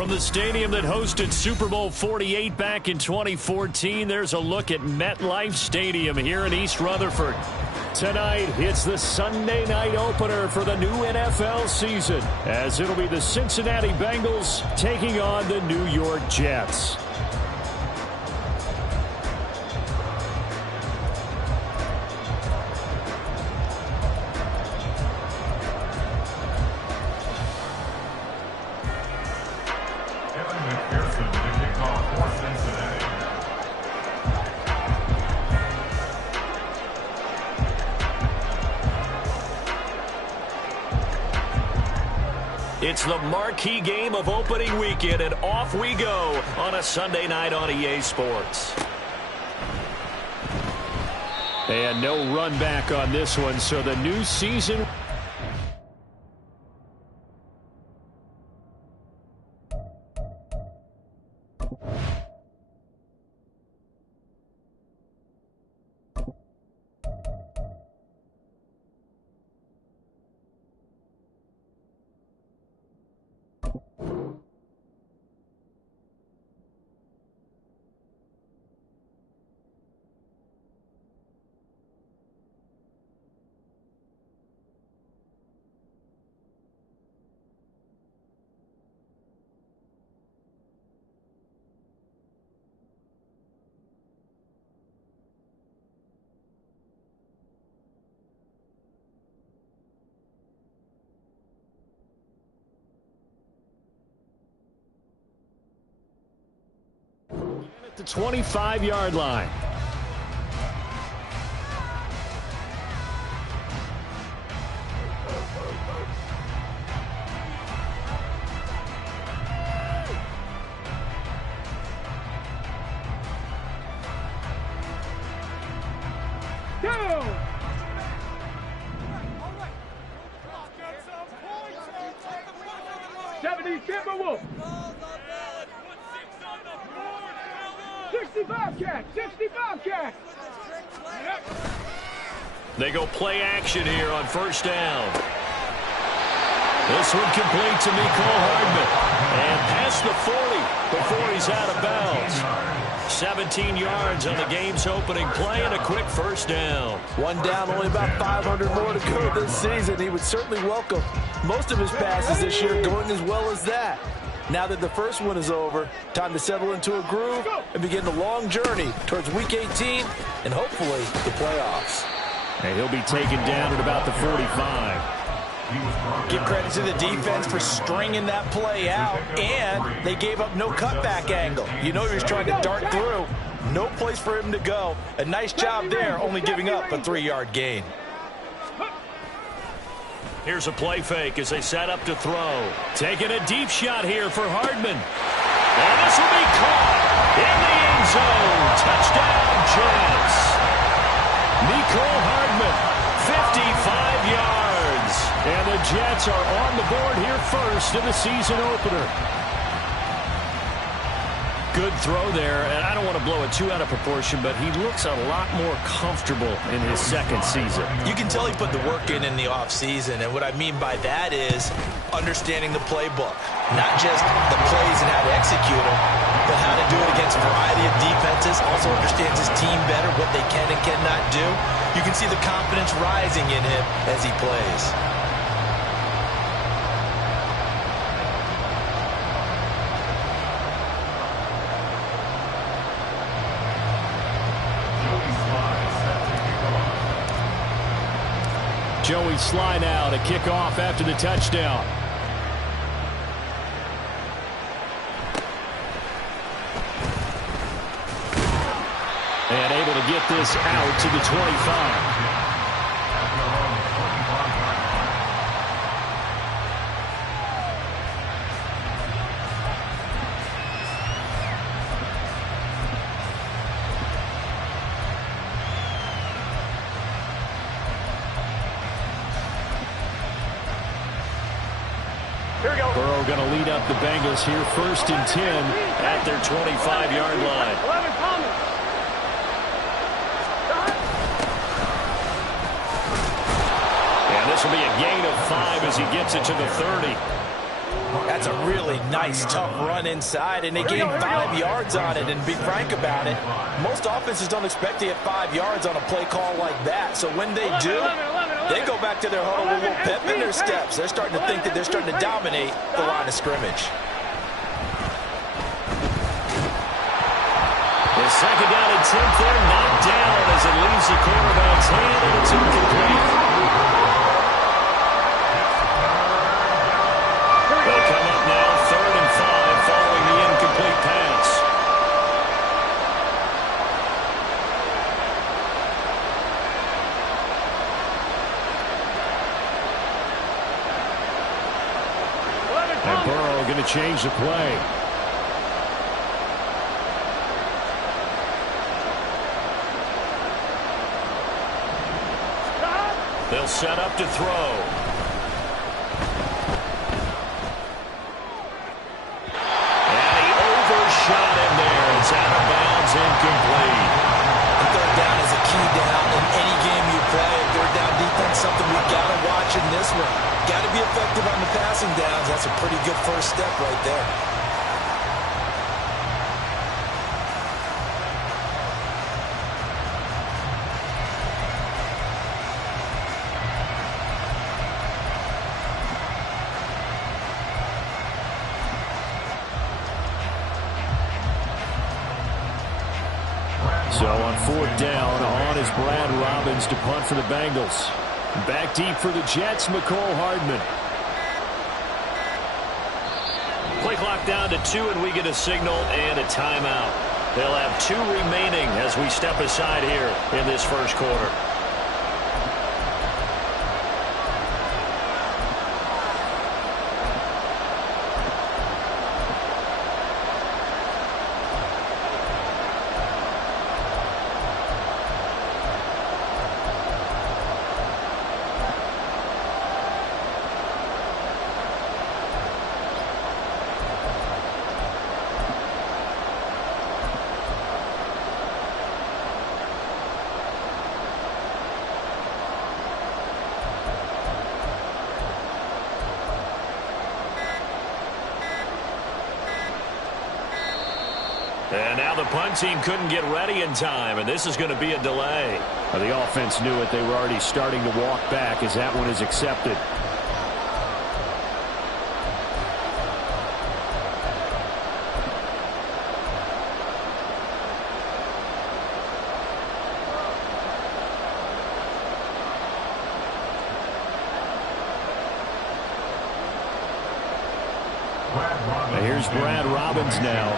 From the stadium that hosted Super Bowl 48 back in 2014, there's a look at MetLife Stadium here in East Rutherford. Tonight, it's the Sunday night opener for the new NFL season, as it'll be the Cincinnati Bengals taking on the New York Jets. It's the marquee game of opening weekend, and off we go on a Sunday night on EA Sports. And no run back on this one, so the new season... At the 25-yard line. Go! 70 Timberwolves. 65 catch, 65 catch. They go play action here on first down. This one complete to Mecole Hardman. And past the 40 before he's out of bounds. 17 yards on the game's opening play and a quick first down. One down, only about 500 more to go this season. He would certainly welcome most of his passes this year going as well as that. Now that the first one is over, time to settle into a groove and begin the long journey towards Week 18 and hopefully the playoffs. And he'll be taken down at about the 45. Give credit to the defense for stringing that play out, and they gave up no cutback angle. You know he was trying to dart through. No place for him to go. A nice job there, only giving up a 3-yard gain. Here's a play fake as they set up to throw. Taking a deep shot here for Hardman. And this will be caught in the end zone. Touchdown, Jets. Mecole Hardman, 55 yards. And the Jets are on the board here first in the season opener. Good throw there, and I don't want to blow it too out of proportion, but he looks a lot more comfortable in his second season. You can tell he put the work in the offseason, and what I mean by that is understanding the playbook. Not just the plays and how to execute them, but how to do it against a variety of defenses. Also understands his team better, what they can and cannot do. You can see the confidence rising in him as he plays. Joey Slye now to kick off after the touchdown. And able to get this out to the 25. Burrow going to lead up the Bengals here, 1st and 10 at their 25-yard line. And this will be a gain of 5 as he gets it to the 30. That's a really nice, tough run inside, and they gained 5 yards on it. And be frank about it, most offenses don't expect to get 5 yards on a play call like that. So when they do, they go back to their huddle with a little pep in their steps. They're starting to think that they're starting to dominate the line of scrimmage. The second down attempt there, knocked down as it leaves the quarterback's hand, and it's incomplete. They'll come up now, 3rd and 5, following the incomplete pass. And Burrow going to change the play. They'll set up to throw. And he overshot him there. It's out of bounds, incomplete. And 3rd down is a key down in any game you play. 3rd down defense, something we got to watch in this one. Got to be effective on the passing downs. That's a pretty good first step right there. So on 4th down, on is Brad Robbins to punt for the Bengals. Back deep for the Jets, Mecole Hardman. Play clock down to 2, and we get a signal and a timeout. They'll have 2 remaining as we step aside here in this first quarter. And now the punt team couldn't get ready in time, and this is going to be a delay. Well, the offense knew it. They were already starting to walk back as that one is accepted. And here's Brad Robbins now.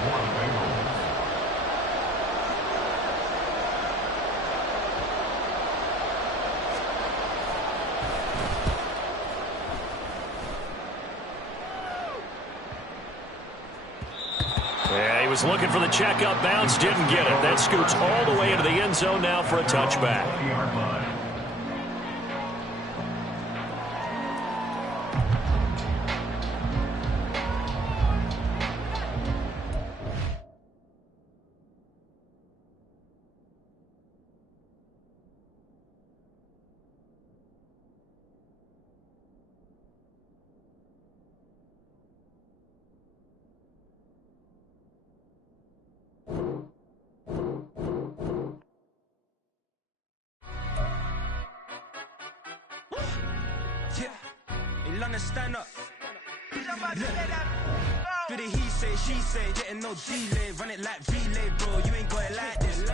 Yeah, he was looking for the check up bounce, didn't get it. That scoots all the way into the end zone now for a touchback. Stand up. Do the he say, she say, getting no delay, run it like relay, bro. You ain't got it like this.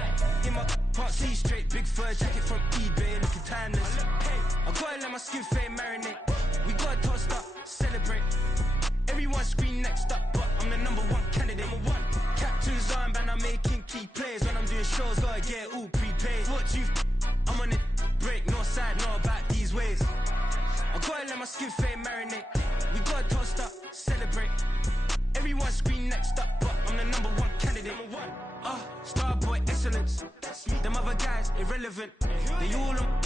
In my part C straight, big fur jacket from eBay, looking timeless. I gotta let my skin fade marinate. We gotta toast up, celebrate. Everyone scream next up, but I'm the #1 candidate. Captain's armband, I'm making key plays. When I'm doing shows, gotta get it all prepaid. What you I'm on it, break, no side, no about these ways. I gotta let my skin fade marinate. We gotta toast up, celebrate. Everyone scream next up, but I'm the #1 candidate. Starboy excellence. Them other guys irrelevant. They all on.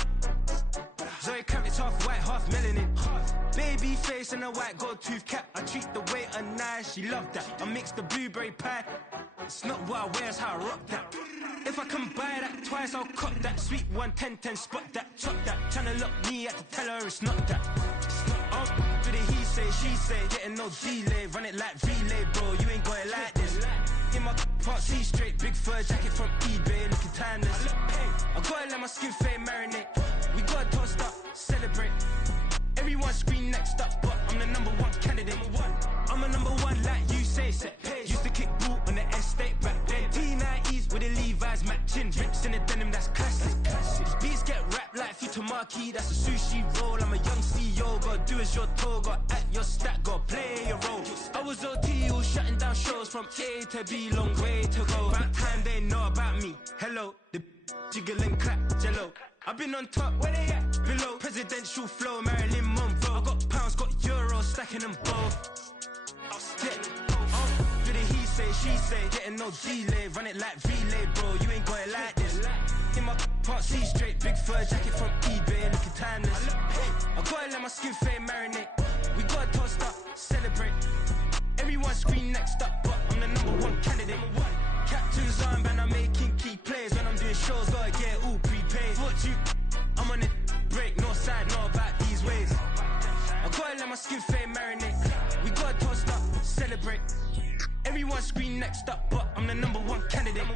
Zoe Camp, it's half white, half melanin. Baby face and a white gold tooth cap. I treat the waiter nice, she love that. I mix the blueberry pie. It's not what I wear, it's how I rock that. If I can buy that twice, I'll cop that. Sweet 110, spot that, chop that. Tryna lock me, I have to tell her it's not that. Do the he say, she say, getting no no delay. Run it like relay, bro, you ain't got it like this. In my part C straight, big fur jacket from eBay, looking timeless. I gotta let my skin fade marinate. We gotta toast up, celebrate. Everyone scream next up, but I'm the #1 candidate. I'm a #1 like you say. Used to kick ball on the estate back then. T90s with the Levi's matching. Rips in the denim, that's classic. These beats get wrapped like Futamaki, that's a sushi roll. I'm a young CEO, gotta do as you're told. Gotta act your stat, gotta play your role. I was OT, all shutting down shows from A to B, long way to go. About time they know about me. Hello, the jiggle and clap, jello. I've been on top, where they at? Below. Presidential flow, Marilyn Monroe. I got pounds, got euros, stacking them both. Do the he say, she say, getting no delay. Run it like relay, bro, you ain't got it like this. In my part C straight, big fur jacket from eBay, looking timeless. I gotta let my skin fade marinate. We gotta toast up, celebrate. Everyone scream next up, but I'm the #1 candidate. Captain's armband, I'm making key plays. When I'm doing shows, gotta get all prepaid. What you? I'm on it, break, no side, know about these ways. I gotta let my skin fade marinate. We gotta toast up, celebrate. Everyone scream next up, but I'm the #1 candidate.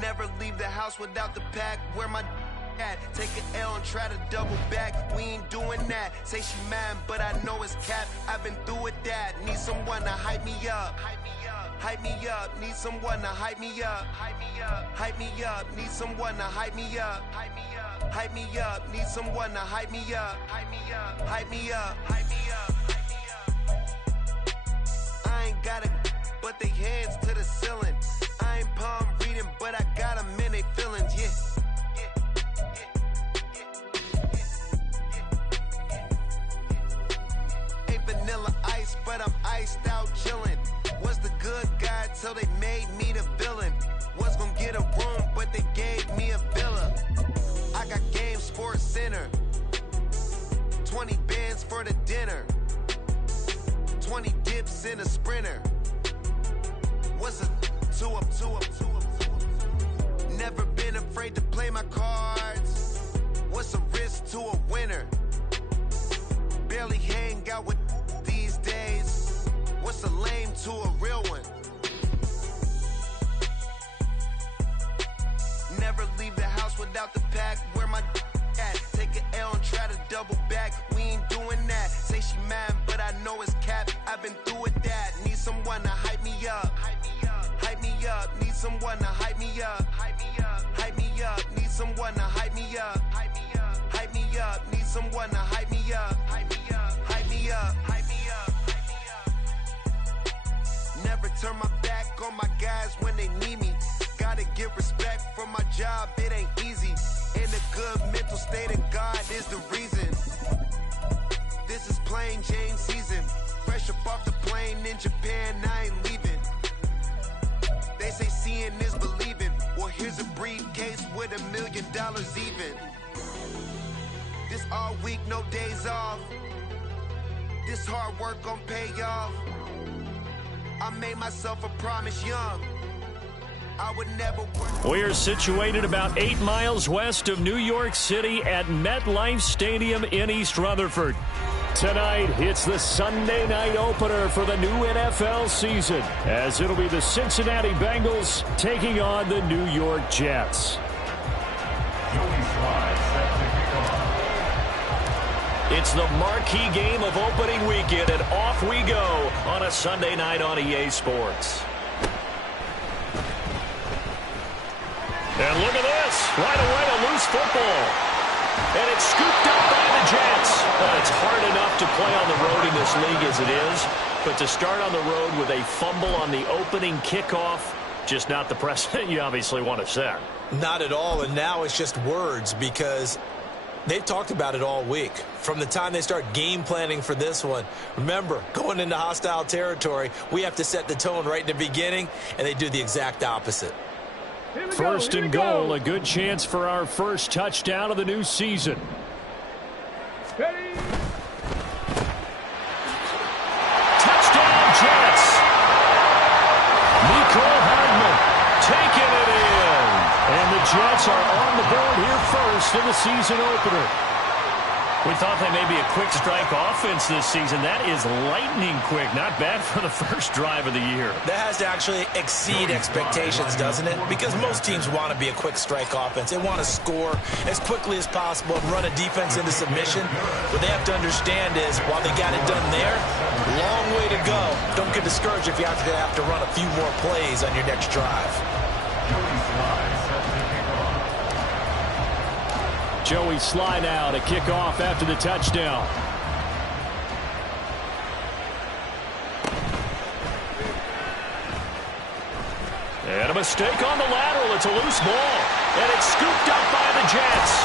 Never leave the house without the pack. Where my at? Take an L and try to double back. We ain't doing that. Say she mad, but I know it's cap. I've been through with that. Need someone to hype me up. Hype me up. Need someone to hype me up. Hype me up. Need someone to hype me up. Hype me up. Need someone to hype me up. Hype me up. Hype me up. I ain't got it, but they hands to the ceiling. I ain't palm reading, but I got them in they feelings, yeah. Ain't vanilla ice, but I'm iced out chillin'. Was the good guy till they made me the villain. Was gonna get a room, but they gave me a villa. I got game, Sports Center. 20 bands for the dinner. 20 dips in a Sprinter. What's a two up? Never been afraid to play my cards. What's a risk to a winner? Barely hang out with these days. What's a lame to a real one? Never leave the house without the pack. Where my at? Take an L and try to double back. We ain't doing that. Say she mad, but I know it's cap. I've been through with that. Need someone to hype me up. Hype me up. Need someone to hype me up. Hype me up. Need someone to hype me up. Hype me up. Need someone to hype me up. Hype me up. Never turn my back on my guys when they need me. Gotta give respect for my job, it ain't easy. In a good mental state of God is the reason. This is plain Jane season. Fresh up off the plane in Japan, I ain't leaving. They say seeing is believing. Well, here's a briefcase with $1 million even. This all week, no days off. This hard work gon' pay off. I made myself a promise young. I would never work. We're situated about 8 miles west of New York City at MetLife Stadium in East Rutherford. Tonight, it's the Sunday night opener for the new NFL season, as it'll be the Cincinnati Bengals taking on the New York Jets. It's the marquee game of opening weekend, and off we go on a Sunday night on EA Sports. And look at this. Right away, a loose football. And it's scooped up by the Jets. It's hard enough to play on the road in this league as it is, but to start on the road with a fumble on the opening kickoff, just not the precedent you obviously want to set. Not at all, and now it's just words, because They've talked about it all week. From the time they start game planning for this one, remember, going into hostile territory, we have to set the tone right in the beginning, and they do the exact opposite. First and goal, a good chance for our first touchdown of the new season. Ready? Touchdown, Jets. Mecole Hardman taking it in. And the Jets are on the board here first in the season opener. We thought they may be a quick strike offense this season. That is lightning quick. Not bad for the first drive of the year. That has to actually exceed expectations, doesn't it? Because most teams want to be a quick strike offense. They want to score as quickly as possible and run a defense into submission. What they have to understand is, while they got it done there, long way to go. Don't get discouraged if you have to run a few more plays on your next drive. Joey Slye now to kick off after the touchdown. And a mistake on the lateral. It's a loose ball. And it's scooped up by the Jets.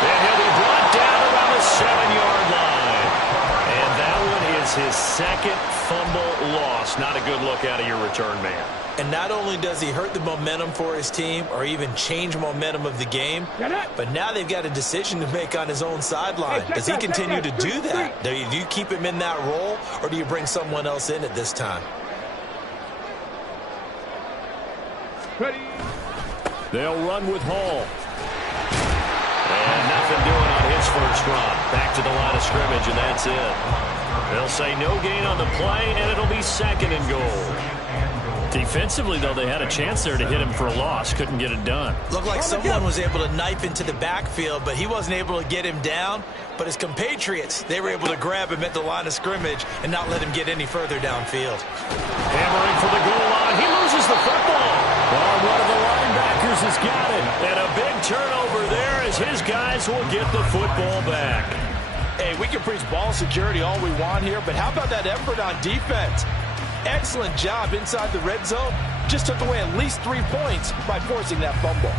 And he'll be brought down around the 7-yard line. And that one is his second fumble loss. Not a good look out of your return man. And not only does he hurt the momentum for his team or even change momentum of the game, but now they've got a decision to make on his own sideline. Does he continue to do that? Do you keep him in that role, or do you bring someone else in at this time? Ready? They'll run with Hall. And nothing doing on his first run. Back to the line of scrimmage, and that's it. They'll say no gain on the play, and it'll be second and goal. Defensively, though, they had a chance there to hit him for a loss. Couldn't get it done. Looked like someone was able to knife into the backfield, but he wasn't able to get him down. But his compatriots, they were able to grab him at the line of scrimmage and not let him get any further downfield. Hammering for the goal line. He loses the football. Well, one of the linebackers has got it. And a big turnover there as his guys will get the football back. Hey, we can preach ball security all we want here, but how about that effort on defense? Excellent job inside the red zone. Just took away at least 3 points by forcing that fumble.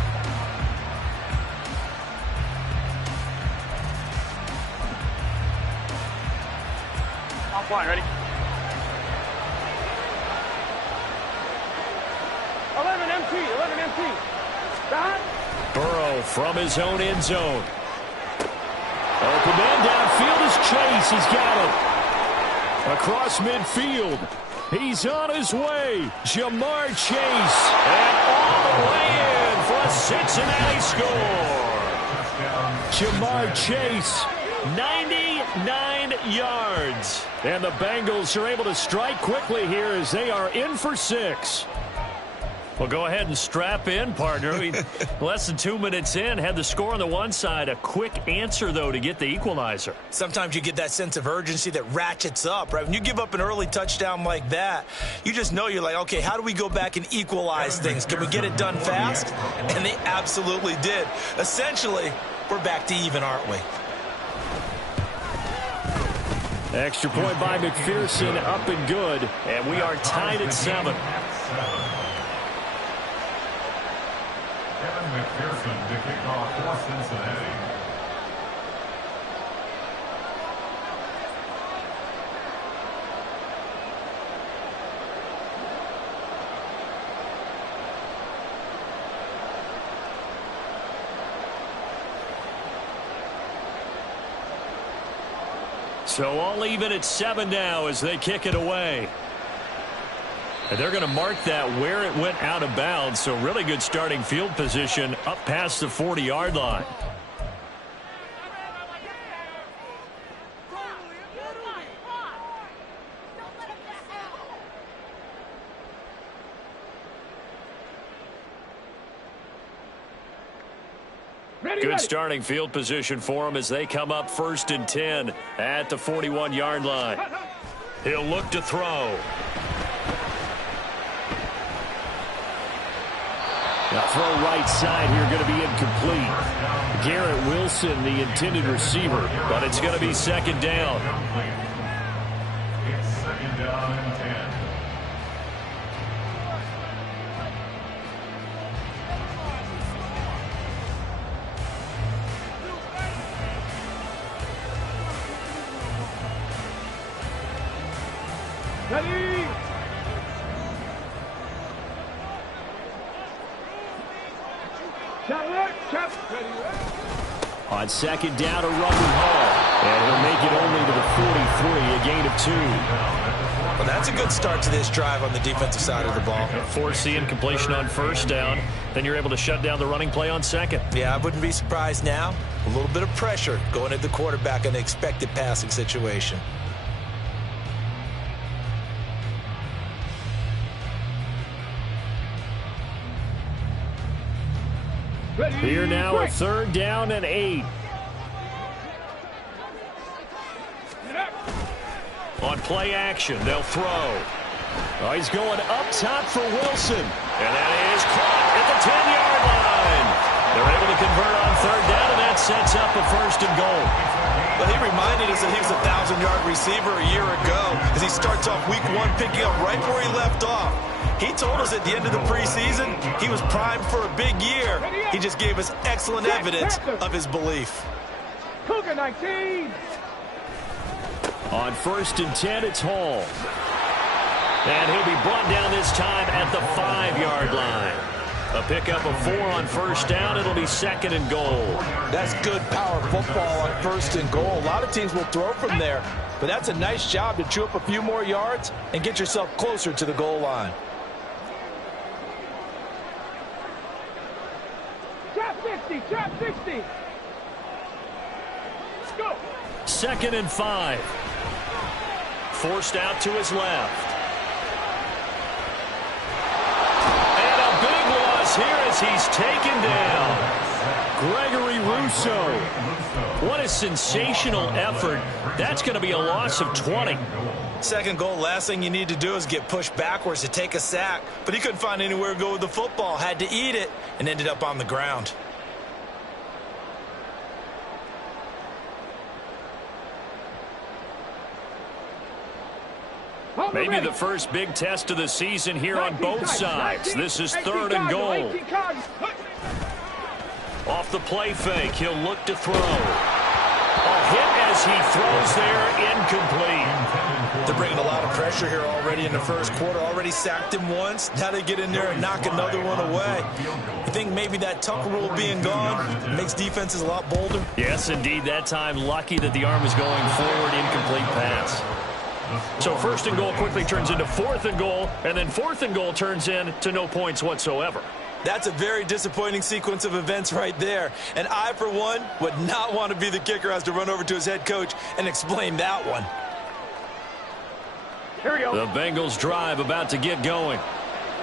Offline, ready? 11 empty. Back. Burrow from his own end zone. Open man downfield is Chase. He's got it. Across midfield. He's on his way. Ja'Marr Chase. And all the way in for a Cincinnati score. Ja'Marr Chase, 99 yards. And the Bengals are able to strike quickly here as they are in for 6. Well, go ahead and strap in, partner. Less than 2 minutes in, had the score on the one side. A quick answer, though, to get the equalizer. Sometimes you get that sense of urgency that ratchets up, right? When you give up an early touchdown like that, you just know you're like, okay, how do we go back and equalize things? Can we get it done fast? And they absolutely did. Essentially, we're back to even, aren't we? Extra point by McPherson, up and good. And we are tied at 7. Kevin McPherson to kick off for Cincinnati. So all even at 7 now as they kick it away. And they're going to mark that where it went out of bounds. So really good starting field position up past the 40-yard line. Good starting field position for them as they come up 1st and 10 at the 41-yard line. He'll look to throw. Now throw right side here going to be incomplete. Garrett Wilson, the intended receiver, but it's going to be 2nd down. It's 2nd down and 10. Ready. On second down, a run with Hall. And he'll make it only to the 43, a gain of 2. Well, that's a good start to this drive on the defensive side of the ball. Forcing incompletion on first down. Then you're able to shut down the running play on second. Yeah, I wouldn't be surprised now. A little bit of pressure going at the quarterback in the expected passing situation. Here now, a third down and 8. On play action, they'll throw. Oh, he's going up top for Wilson. And that is caught at the 10-yard line. They're able to convert on third down, and that sets up a first and goal. But he reminded us that he was a 1,000-yard receiver a year ago as he starts off week 1 picking up right where he left off. He told us at the end of the preseason he was primed for a big year. He just gave us excellent evidence of his belief. Cougar 19. On first and 10, it's Hall. And he'll be brought down this time at the 5-yard line. A pickup of 4 on first down. It'll be second and goal. That's good power football on first and goal. A lot of teams will throw from there, but that's a nice job to chew up a few more yards and get yourself closer to the goal line. Trap 60. Trap 60. Let's go. Second and 5. Forced out to his left. And a big loss here as he's taken down. Gregory Rousseau. What a sensational effort. That's going to be a loss of 20. Second goal, last thing you need to do is get pushed backwards to take a sack. But he couldn't find anywhere to go with the football. Had to eat it and ended up on the ground. Maybe the first big test of the season here on both sides. This is third and goal. Off the play fake, he'll look to throw. A hit as he throws there, incomplete. They're bringing a lot of pressure here already in the first quarter. Already sacked him once. Now they get in there and knock another one away. I think maybe that Tucker rule being gone makes defenses a lot bolder. Yes, indeed. That time, lucky that the arm is going forward, incomplete pass. So first and goal quickly turns into fourth and goal, and then fourth and goal turns into no points whatsoever. That's a very disappointing sequence of events right there. And I, for one, would not want to be the kicker has to run over to his head coach and explain that one. Here we go. The Bengals drive about to get going.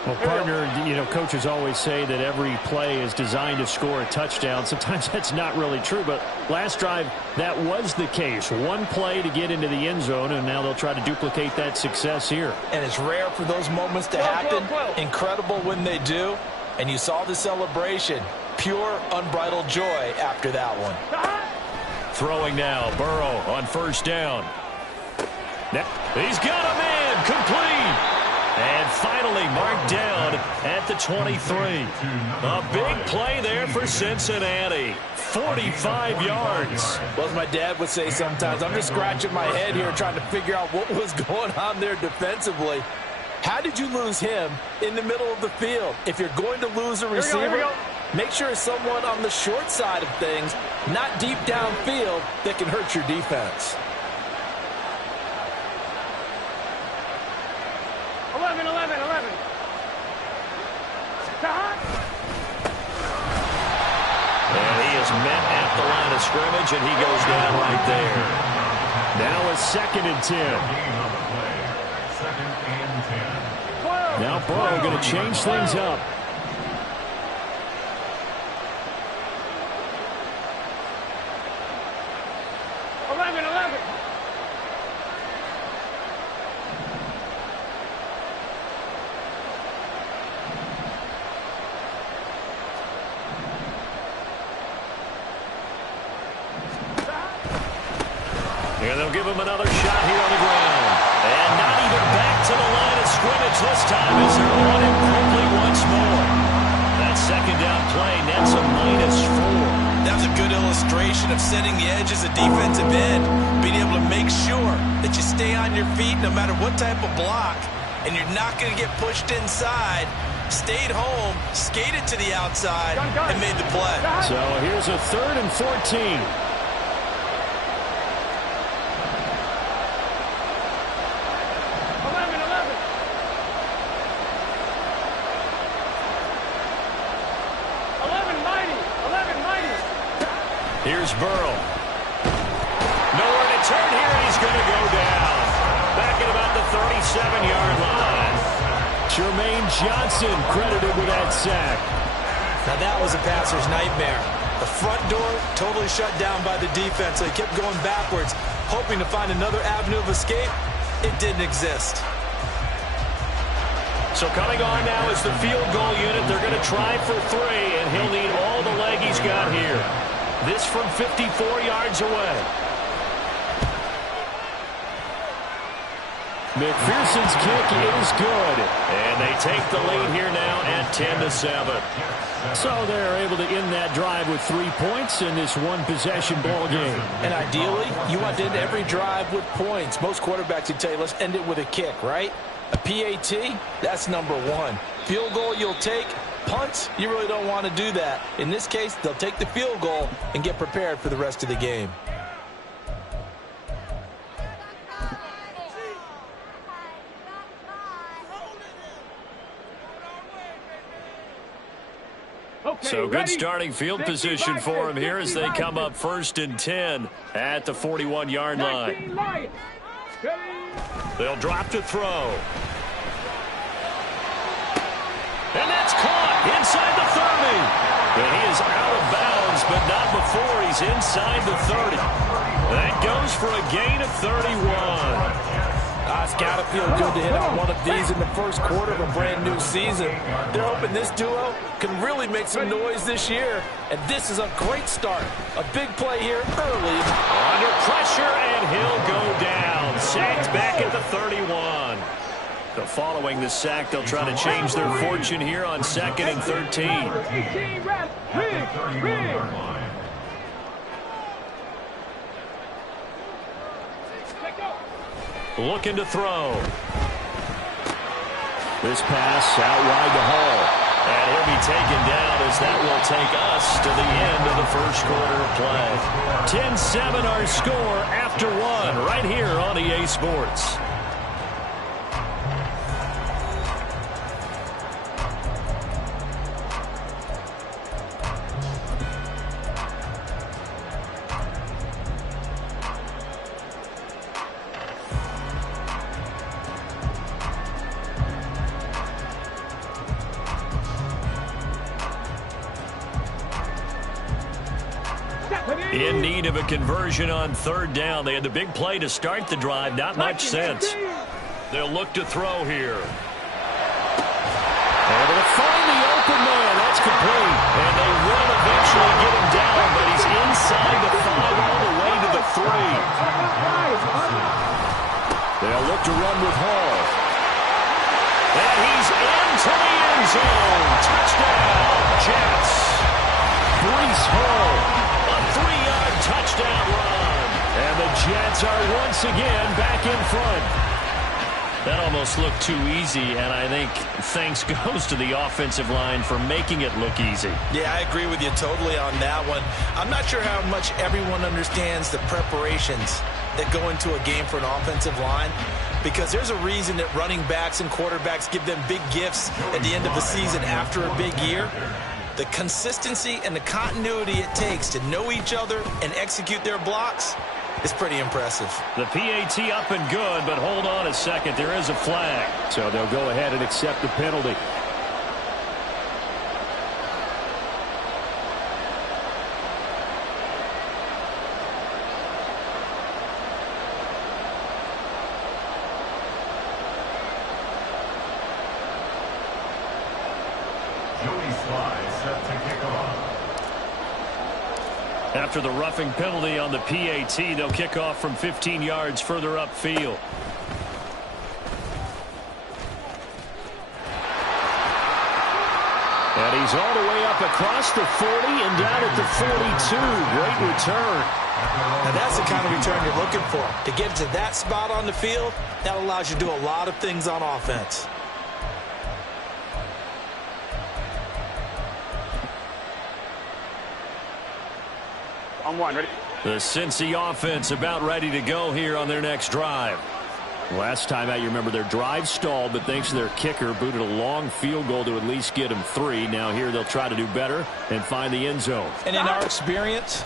Well, partner, coaches always say that every play is designed to score a touchdown. Sometimes that's not really true, but last drive, that was the case. One play to get into the end zone, and now they'll try to duplicate that success here. And it's rare for those moments to happen. Incredible when they do. And you saw the celebration. Pure, unbridled joy after that one. Throwing now, Burrow on first down. He's got a man, complete. And finally marked down at the 23. A big play there for Cincinnati. 45 yards. Well, as my dad would say sometimes, I'm just scratching my head here trying to figure out what was going on there defensively. How did you lose him in the middle of the field? If you're going to lose a receiver, make sure it's someone on the short side of things, not deep downfield, that can hurt your defense. 11. And he is met at the line of scrimmage, and he goes down right there. Now a second and 10. Now Burrow going to change things up. And they'll give him another shot here on the ground. And not even back to the line of scrimmage this time as they're on him quickly once more. That second down play nets a -4. That was a good illustration of setting the edge as a defensive end, being able to make sure that you stay on your feet no matter what type of block, and you're not going to get pushed inside. Stayed home, skated to the outside, and made the play. So here's a 3rd and 14. 11. Here's Burrow. Nowhere to turn here, and he's going to go down. Back at about the 37-yard line. Jermaine Johnson credited with that sack. Now that was a passer's nightmare. The front door totally shut down by the defense. They kept going backwards, hoping to find another avenue of escape. It didn't exist. So coming on now is the field goal unit. They're going to try for 3, and he'll need all the leg he's got here. This from 54 yards away. McPherson's kick is good. And they take the lead here now at 10-7. So they're able to end that drive with 3 points in this one-possession ball game. And ideally, you want to end every drive with points. Most quarterbacks would tell you, let's end it with a kick, right? A PAT, that's number 1. Field goal you'll take. Punts, you really don't want to do that. In this case, they'll take the field goal and get prepared for the rest of the game. So good starting field position for him here as they come up 1st and 10 at the 41-yard line. They'll drop to throw. And that's caught inside the 30. And he is out of bounds, but not before he's inside the 30. That goes for a gain of 31. It's got to feel good to hit on one of these in the first quarter of a brand new season. They're hoping this duo can really make some noise this year. And this is a great start. A big play here early. Under pressure, and he'll go down. Sacked back at the 31. So following the sack, they'll try to change their fortune here on 2nd and 13. Looking to throw. This pass out wide to Hall. And he'll be taken down as that will take us to the end of the first quarter of play. 10-7 our score after 1 right here on EA Sports. In need of a conversion on 3rd down. They had the big play to start the drive. Not much sense. They'll look to throw here. Able to find the open man. That's complete. And they will eventually get him down, but he's inside the 5 all the way to the 3. They'll look to run with Hall. And he's into the end zone. Touchdown, Jets. Breece Hall. A 3-yard touchdown run. And the Jets are once again back in front. That almost looked too easy, and I think thanks goes to the offensive line for making it look easy. Yeah, I agree with you totally on that one. I'm not sure how much everyone understands the preparations that go into a game for an offensive line, because there's a reason that running backs and quarterbacks give them big gifts at the end of the season after a big year. The consistency and the continuity it takes to know each other and execute their blocks is pretty impressive. The PAT up and good, but hold on a second. There is a flag. So they'll go ahead and accept the penalty. Joey Sly set to kick off. After the roughing penalty on the PAT, they'll kick off from 15 yards further upfield. And he He's all the way up across the 40 and down at the 42. Great return. Now that's the kind of return you're looking for. To get to that spot on the field, that allows you to do a lot of things on offense. On one, ready? The Cincy offense about ready to go here on their next drive. Last time out, you remember their drive stalled, but thanks to their kicker, booted a long field goal to at least get them 3. Now here they'll try to do better and find the end zone. And in our experience,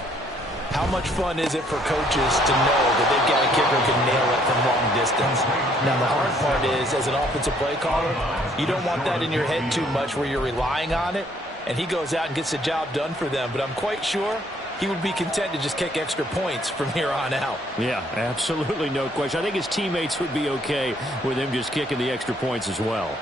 how much fun is it for coaches to know that they've got a kicker who can nail it from long distance? Now, the hard part is, as an offensive play caller, you don't want that in your head too much where you're relying on it, and he goes out and gets the job done for them. But I'm quite sure he would be content to just kick extra points from here on out. Yeah, absolutely no question. I think his teammates would be okay with him just kicking the extra points as well.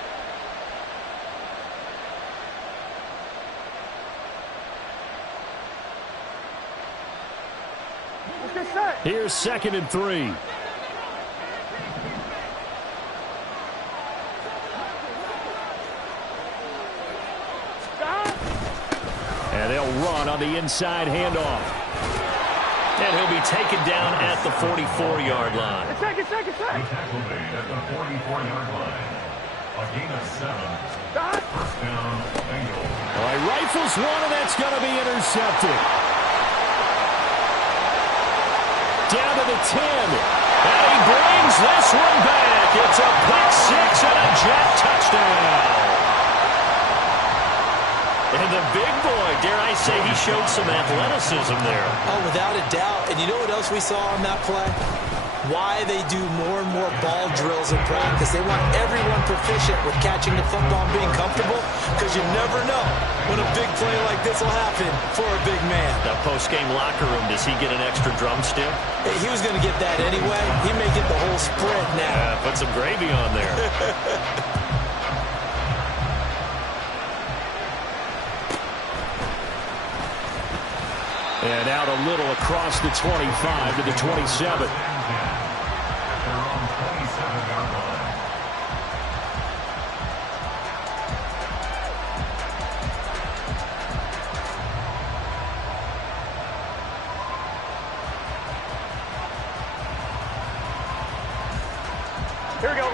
Here's 2nd and 3. And they'll run on the inside handoff. And he'll be taken down at the 44-yard line. Tackle made at the 44-yard line. A gain of 7. First down, Bengals. All right, rifles one, and that's going to be intercepted. Down to the 10. And he brings this one back. It's a pick 6 and a jet touchdown. And the big boy, dare I say, he showed some athleticism there. Oh, without a doubt. And you know what else we saw on that play? Why they do more and more ball drills in practice. They want everyone proficient with catching the football and being comfortable, because you never know when a big play like this will happen for a big man. The post-game locker room, does he get an extra drumstick? He was going to get that anyway. He may get the whole spread now. Put some gravy on there. And out a little across the 25 to the 27. They're on 27-yard line. Here we go.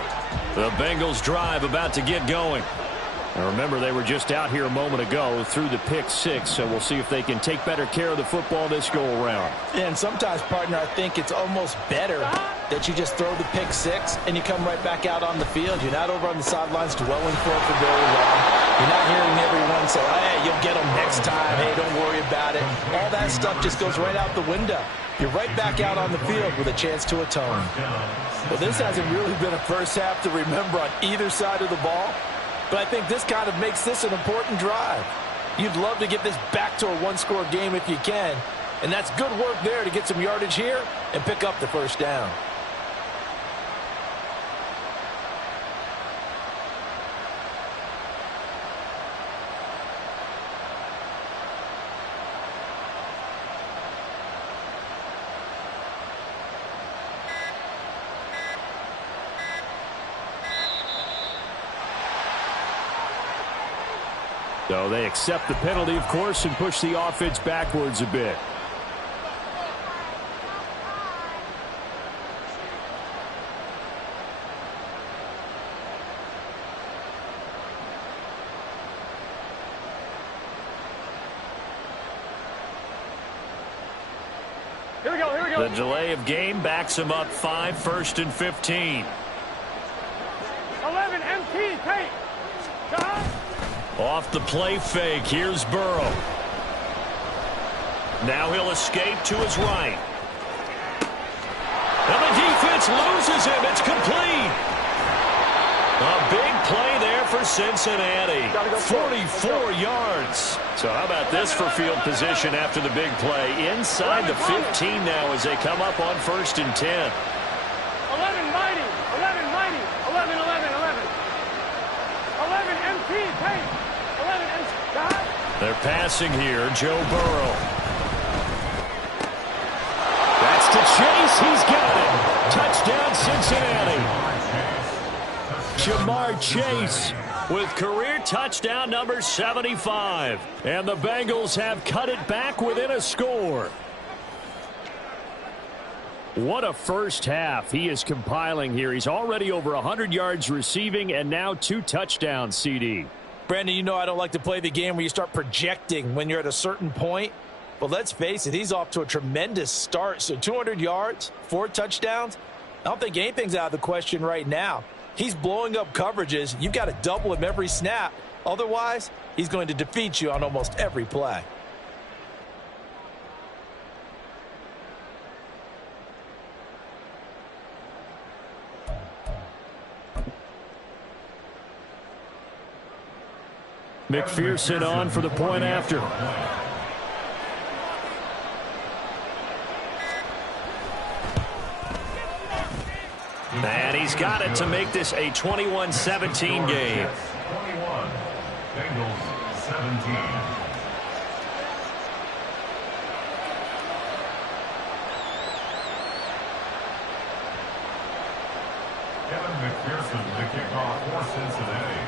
The Bengals drive about to get going. Now remember, they were just out here a moment ago through the pick 6, so we'll see if they can take better care of the football this go-around. And sometimes, partner, I think it's almost better that you just throw the pick 6 and you come right back out on the field. You're not over on the sidelines dwelling for very long. You're not hearing everyone say, hey, you'll get them next time. Hey, don't worry about it. All that stuff just goes right out the window. You're right back out on the field with a chance to atone. Well, this hasn't really been a first half to remember on either side of the ball. But I think this kind of makes this an important drive. You'd love to get this back to a one-score game if you can. And that's good work there to get some yardage here and pick up the first down. So they accept the penalty, of course, and push the offense backwards a bit. Here we go, here we go. The delay of game backs him up 5, 1st and 15. 11, MT, take. Off the play fake, here's Burrow. Now he'll escape to his right. And the defense loses him. It's complete. A big play there for Cincinnati. 44 yards. So how about this for field position after the big play? Inside the 15 now as they come up on 1st and 10. 11, mighty. 11, mighty. 11, 11, 11. 11, MT, take. 11, MT, God. They're passing here, Joe Burrow. That's to Chase. He's got it. Touchdown, Cincinnati. Jamar Chase with career touchdown number 75. And the Bengals have cut it back within a score. What a first half he is compiling here. He's already over 100 yards receiving and now 2 touchdowns, CD. Brandon, you know I don't like to play the game where you start projecting when you're at a certain point. But let's face it, he's off to a tremendous start. So 200 yards, 4 touchdowns. I don't think anything's out of the question right now. He's blowing up coverages. You've got to double him every snap. Otherwise, he's going to defeat you on almost every play. McPherson on for the point after. And he's got it to make this a 21-17 game. 21, Bengals 17. Kevin McPherson, the kickoff for Cincinnati.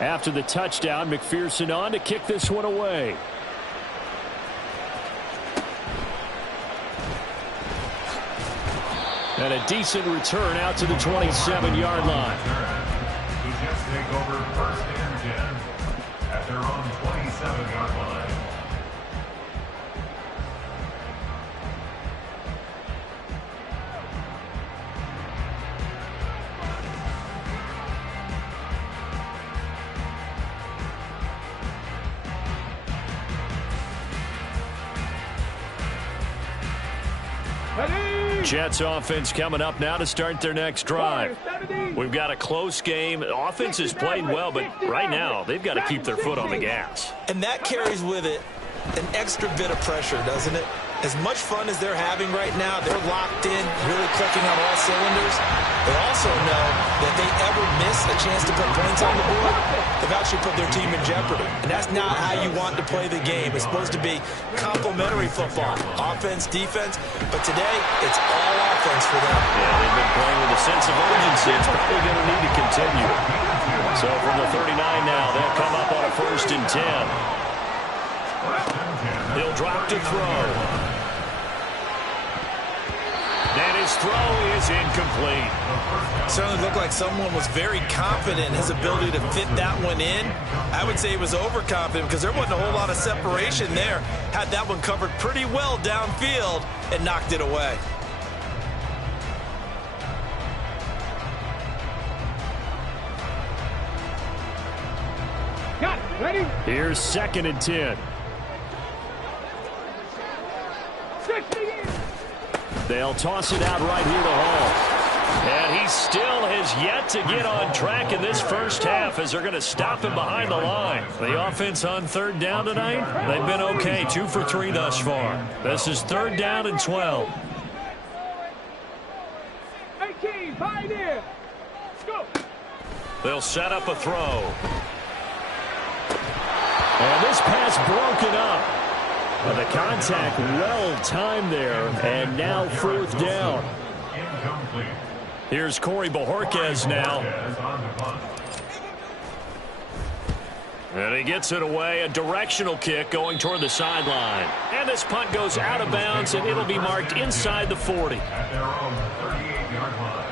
After the touchdown, McPherson on to kick this one away. And a decent return out to the 27-yard line. The Jets take over first and 10 at their own 27-yard line. Jets offense coming up now to start their next drive. We've got a close game. The offense is playing well, but right now they've got to keep their foot on the gas. And that carries with it an extra bit of pressure, doesn't it? As much fun as they're having right now, they're locked in, really clicking on all cylinders. They also know that if they ever miss a chance to put points on the board, they've actually put their team in jeopardy. And that's not how you want to play the game. It's supposed to be complementary football, offense, defense. But today, it's all offense for them. Yeah, they've been playing with a sense of urgency. It's probably going to need to continue. So from the 39 now, they'll come up on a 1st and 10. He'll drop to throw. And his throw is incomplete. Certainly looked like someone was very confident in his ability to fit that one in. I would say he was overconfident because there wasn't a whole lot of separation there. Had that one covered pretty well downfield and knocked it away. Got it. Ready? Here's 2nd and 10. 60. They'll toss it out right here to Hall. And he still has yet to get on track in this first half as they're going to stop him behind the line. The offense on 3rd down tonight, they've been okay, 2 for 3 thus far. This is 3rd down and 12. 18, pioneer. Let's go. They'll set up a throw. And this pass broken up. The contact well-timed there, and now 4th down. Here's Corey Bojorquez now. And he gets it away, a directional kick going toward the sideline. And this punt goes out of bounds, and it'll be marked inside the 40. At their own 38-yard line.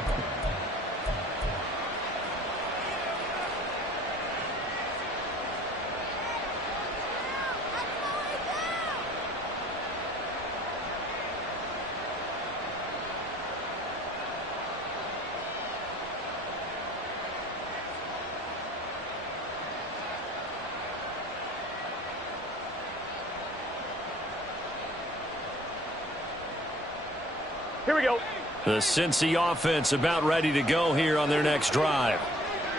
Here we go. The Cincy offense about ready to go here on their next drive.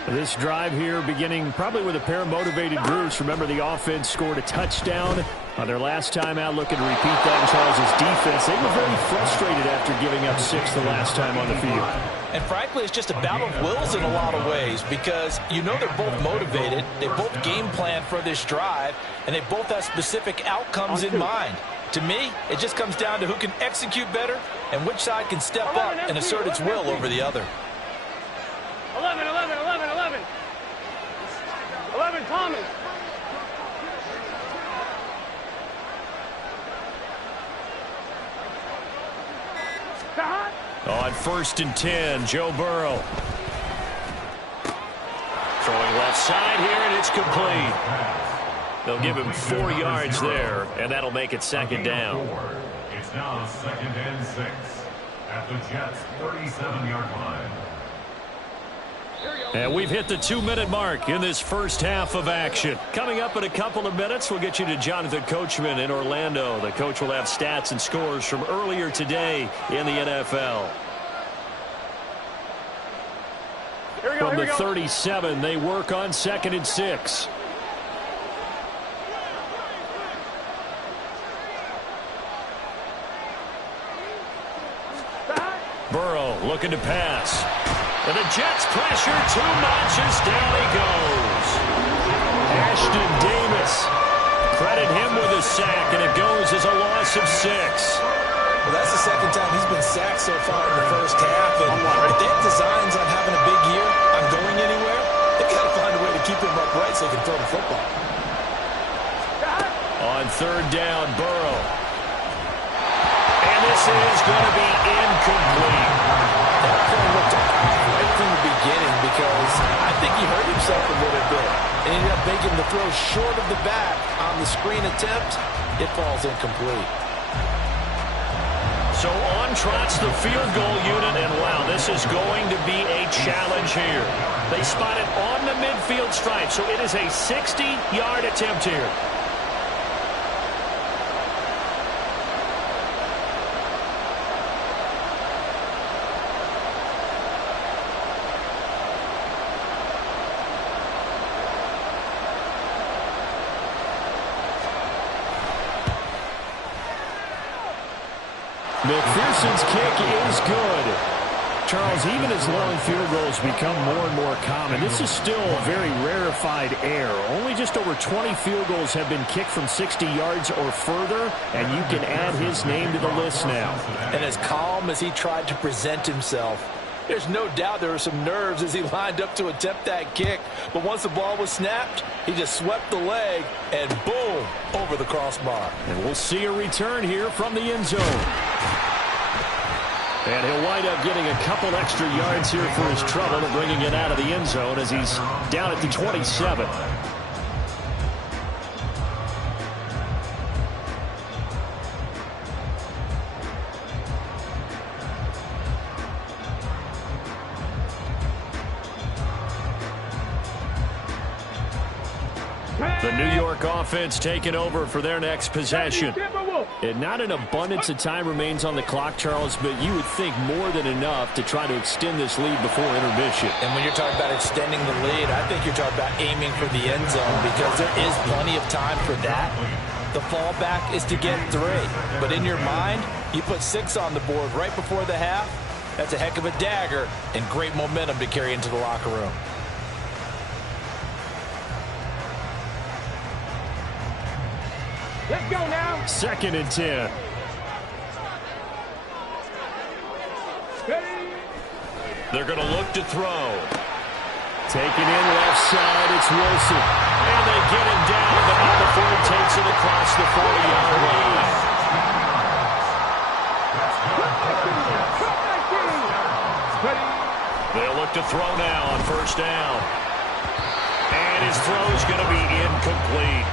This drive here beginning probably with a pair of motivated groups. Remember, the offense scored a touchdown on their last time out, looking to repeat that in Charles' defense. They were very frustrated after giving up 6 the last time on the field. And frankly, it's just a battle of wills in a lot of ways because you know they're both motivated. They both game plan for this drive, and they both have specific outcomes in mind. To me, it just comes down to who can execute better and which side can step up and assert its will over the other. 11, 11, 11, 11. 11, Thomas. On 1st and 10, Joe Burrow. Throwing left side here, and it's complete. They'll give him 4 yards there, and that'll make it 2nd down. It's now 2nd and 6 at the Jets' 37-yard line. And we've hit the 2-minute mark in this first half of action. Coming up in a couple of minutes, we'll get you to Jonathan Coachman in Orlando. The coach will have stats and scores from earlier today in the NFL. From the 37, they work on 2nd and 6. Burrow looking to pass. And the Jets pressure 2 notches. Down he goes. Ashton Davis. Credit him with a sack, and it goes as a loss of 6. Well, that's the 2nd time he's been sacked so far in the first half. And if they have designs on having a big year, on going anywhere, they've got to find a way to keep him upright so he can throw the football. On 3rd down, Burrow. And this is going to be incomplete. That play looked off right from the beginning because I think he hurt himself a little bit. And ended up making the throw short of the back on the screen attempt. It falls incomplete. So on trots the field goal unit, and wow, this is going to be a challenge here. They spot it on the midfield stripe, so it is a 60-yard attempt here. McPherson's kick is good. Charles, even as long field goals become more and more common, this is still a very rarefied air. Only just over 20 field goals have been kicked from 60 yards or further, and you can add his name to the list now. And as calm as he tried to present himself, there's no doubt there were some nerves as he lined up to attempt that kick. But once the ball was snapped, he just swept the leg and boom, over the crossbar. And we'll see a return here from the end zone. And he'll wind up getting a couple extra yards here for his trouble and bringing it out of the end zone as he's down at the 27. The New York offense taking over for their next possession. And not an abundance of time remains on the clock, Charles, but you would think more than enough to try to extend this lead before intermission. And when you're talking about extending the lead, I think you're talking about aiming for the end zone because there is plenty of time for that. The fallback is to get 3. But in your mind, you put 6 on the board right before the half. That's a heck of a dagger and great momentum to carry into the locker room. Let's go now. 2nd and 10. They're going to look to throw. Taken in left side, it's Wilson. And they get him down, but now the Ford takes it across the 40-yard line. They'll look to throw now on 1st down. And his throw's going to be incomplete.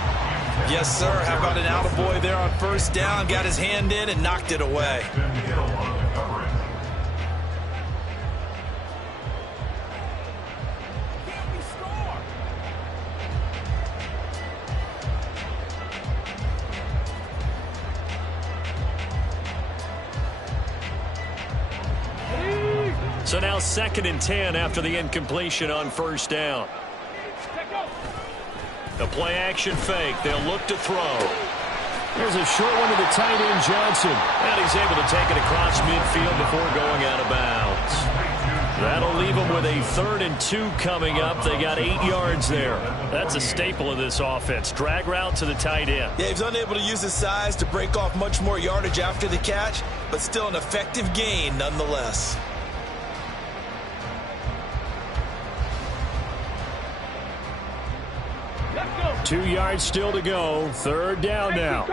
Yes, sir. How about an attaboy there on 1st down? Got his hand in and knocked it away. So now 2nd and 10 after the incompletion on first down. The play action fake. They'll look to throw. There's a short one to the tight end, Johnson. And he's able to take it across midfield before going out of bounds. That'll leave them with a 3rd and 2 coming up. They got 8 yards there. That's a staple of this offense. Drag route to the tight end. Yeah, he's unable to use his size to break off much more yardage after the catch, but still an effective gain nonetheless. Let's go. 2 yards still to go. 3rd down now.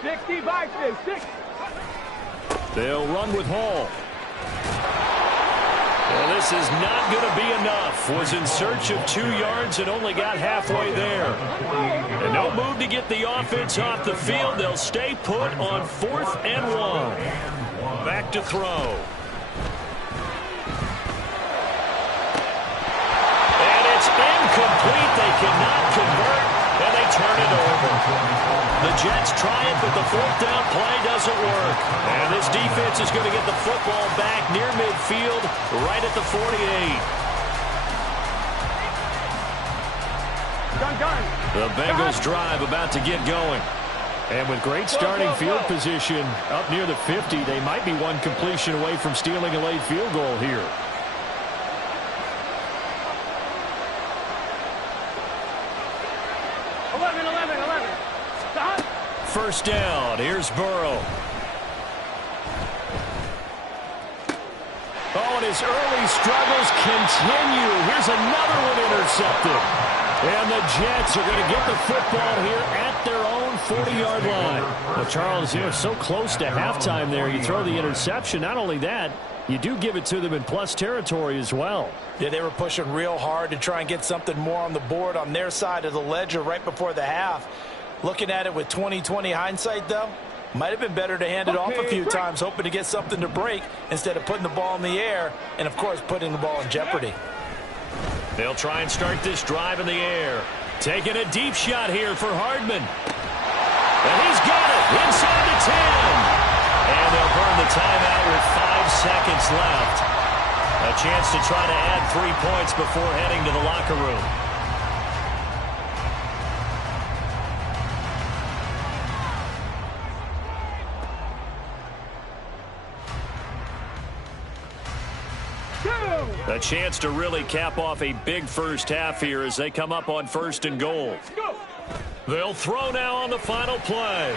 65, 6. They'll run with Hall. Well, this is not going to be enough. Was in search of 2 yards and only got halfway there. And no move to get the offense off the field. They'll stay put on 4th and 1. Back to throw. And it's incomplete. They cannot convert, and they turn it over. The Jets try it, but the 4th down play doesn't work. And this defense is going to get the football back near midfield, right at the 48. Done. The Bengals drive about to get going. And with great starting field position up near the 50, they might be one completion away from stealing a late field goal here. First down. Here's Burrow. Oh, and his early struggles continue. Here's another one intercepted. And the Jets are going to get the football here at their own 40-yard line. Well, Charles, you're so close to halftime there. You throw the interception. Not only that, you do give it to them in plus territory as well. Yeah, they were pushing real hard to try and get something more on the board on their side of the ledger right before the half. Looking at it with 20/20 hindsight, though, might have been better to hand it off a few times, hoping to get something to break instead of putting the ball in the air and, of course, putting the ball in jeopardy. They'll try and start this drive in the air. Taking a deep shot here for Hardman. And he's got it inside the 10. And they'll burn the timeout with 5 seconds left. A chance to try to add 3 points before heading to the locker room. A chance to really cap off a big first half here as they come up on 1st and goal. They'll throw now on the final play.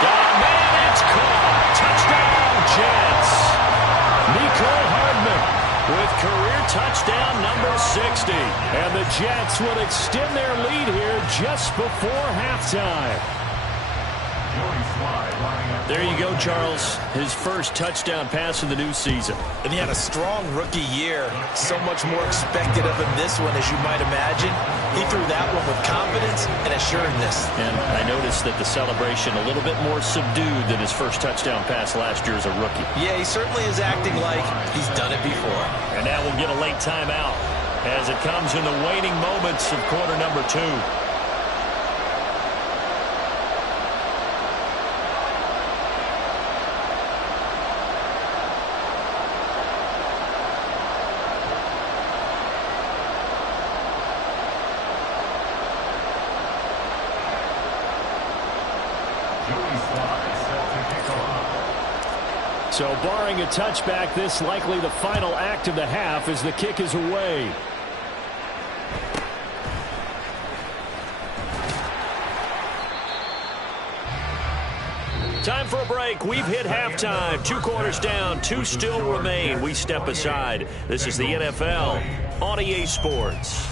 Oh, man, it's caught. Touchdown, Jets. Mecole Hardman with career touchdown number 60. And the Jets will extend their lead here just before halftime. There you go, Charles. His first touchdown pass in the new season. And he had a strong rookie year. So much more expected of him this one, as you might imagine. He threw that one with confidence and assuredness. And I noticed that the celebration a little bit more subdued than his first touchdown pass last year as a rookie. Yeah, he certainly is acting like he's done it before. And now we'll get a late timeout as it comes in the waning moments of quarter number 2. So barring a touchback, this likely the final act of the half as the kick is away. Time for a break. We've hit halftime. 2 quarters down. 2 still remain. We step aside. This is the NFL on EA Sports.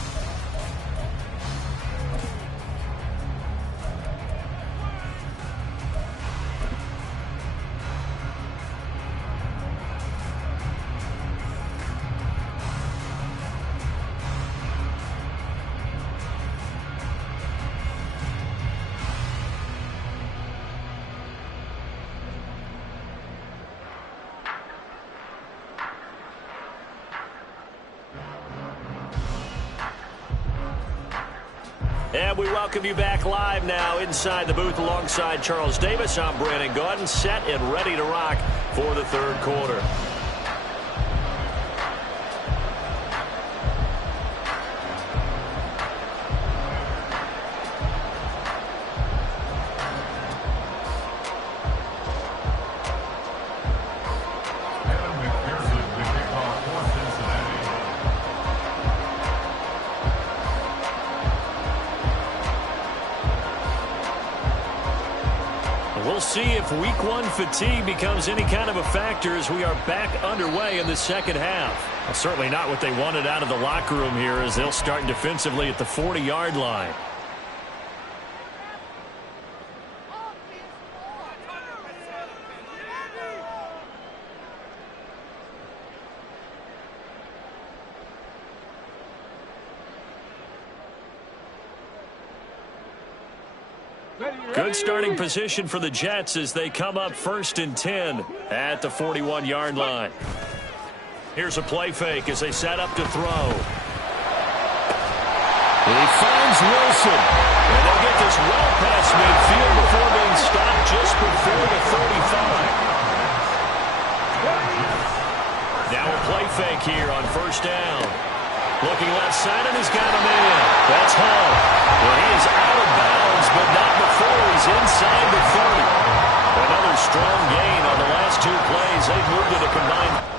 And we welcome you back live now inside the booth alongside Charles Davis. I'm Brandon Gaudin, set and ready to rock for the 3rd quarter. We'll see if week one fatigue becomes any kind of a factor as we are back underway in the second half. Well, certainly not what they wanted out of the locker room here as they'll start defensively at the 40-yard line. Good starting position for the Jets as they come up 1st and 10 at the 41-yard line. Here's a play fake as they set up to throw. He finds Wilson. And they'll get this well past midfield before being stopped just before the 35. Now a play fake here on 1st down. Looking left side, and he's got him in. That's Hall. Well, he is out of bounds, but not before he's inside the 30. Another strong gain on the last 2 plays. They've moved to the combined.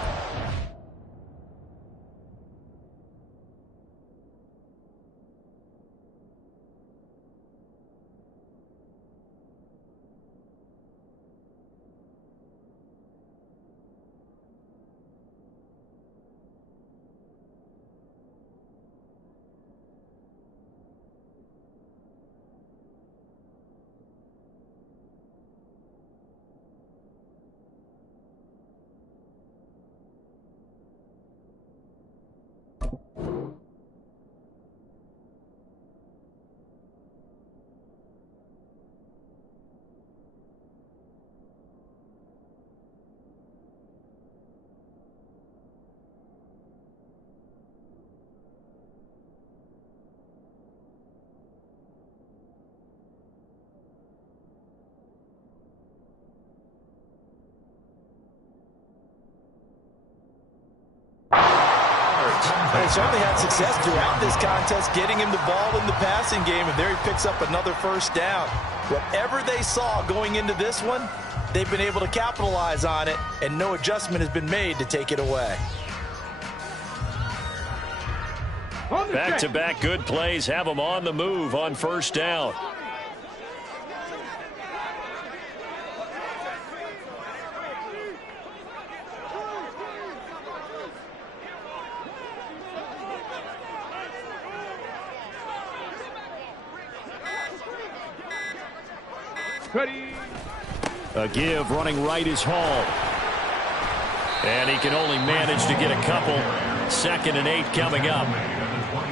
They certainly had success throughout this contest, getting him the ball in the passing game, and there he picks up another 1st down. Whatever they saw going into this one, they've been able to capitalize on it, and no adjustment has been made to take it away. Back-to-back good plays have them on the move on 1st down. A give running right is Hall. And he can only manage to get a couple. 2nd and 8 coming up.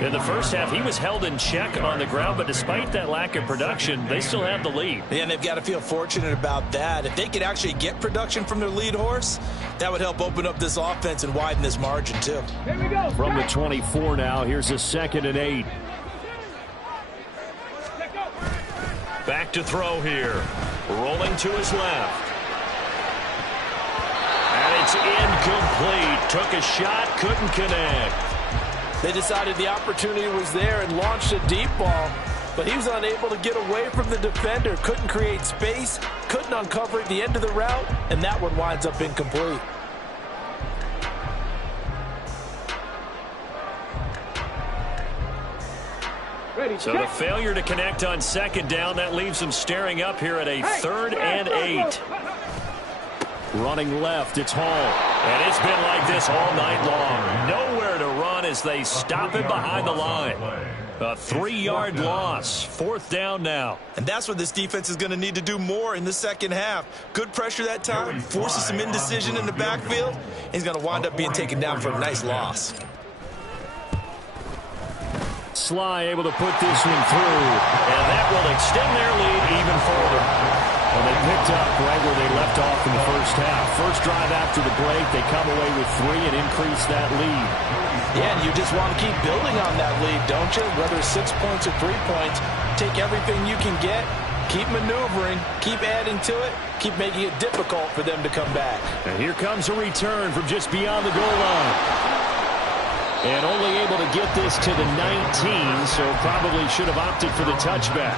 In the first half, he was held in check on the ground, but despite that lack of production, they still have the lead. And they've got to feel fortunate about that. If they could actually get production from their lead horse, that would help open up this offense and widen this margin, too. Here we go. From the 24 now, here's a 2nd and 8. Back to throw here. Rolling to his left. And it's incomplete. Took a shot, couldn't connect. They decided the opportunity was there and launched a deep ball, but he was unable to get away from the defender. Couldn't create space, couldn't uncover at the end of the route, and that one winds up incomplete. So the failure to connect on 2nd down, that leaves them staring up here at a 3rd and 8. Running left, it's Hall. And it's been like this all night long. Nowhere to run as they stop him behind the line. A 3-yard loss. 4th down now. And that's what this defense is going to need to do more in the second half. Good pressure that time, forces some indecision in the backfield. And he's going to wind up being taken down for a nice loss. Sly able to put this one through, and that will extend their lead even further. Well, they picked up right where they left off in the first half. First drive after the break, they come away with 3 and increase that lead. Yeah, and you just want to keep building on that lead, don't you? Whether it's 6 points or 3 points, take everything you can get, keep maneuvering, keep adding to it, keep making it difficult for them to come back. And here comes a return from just beyond the goal line. And only able to get this to the 19, so probably should have opted for the touchback.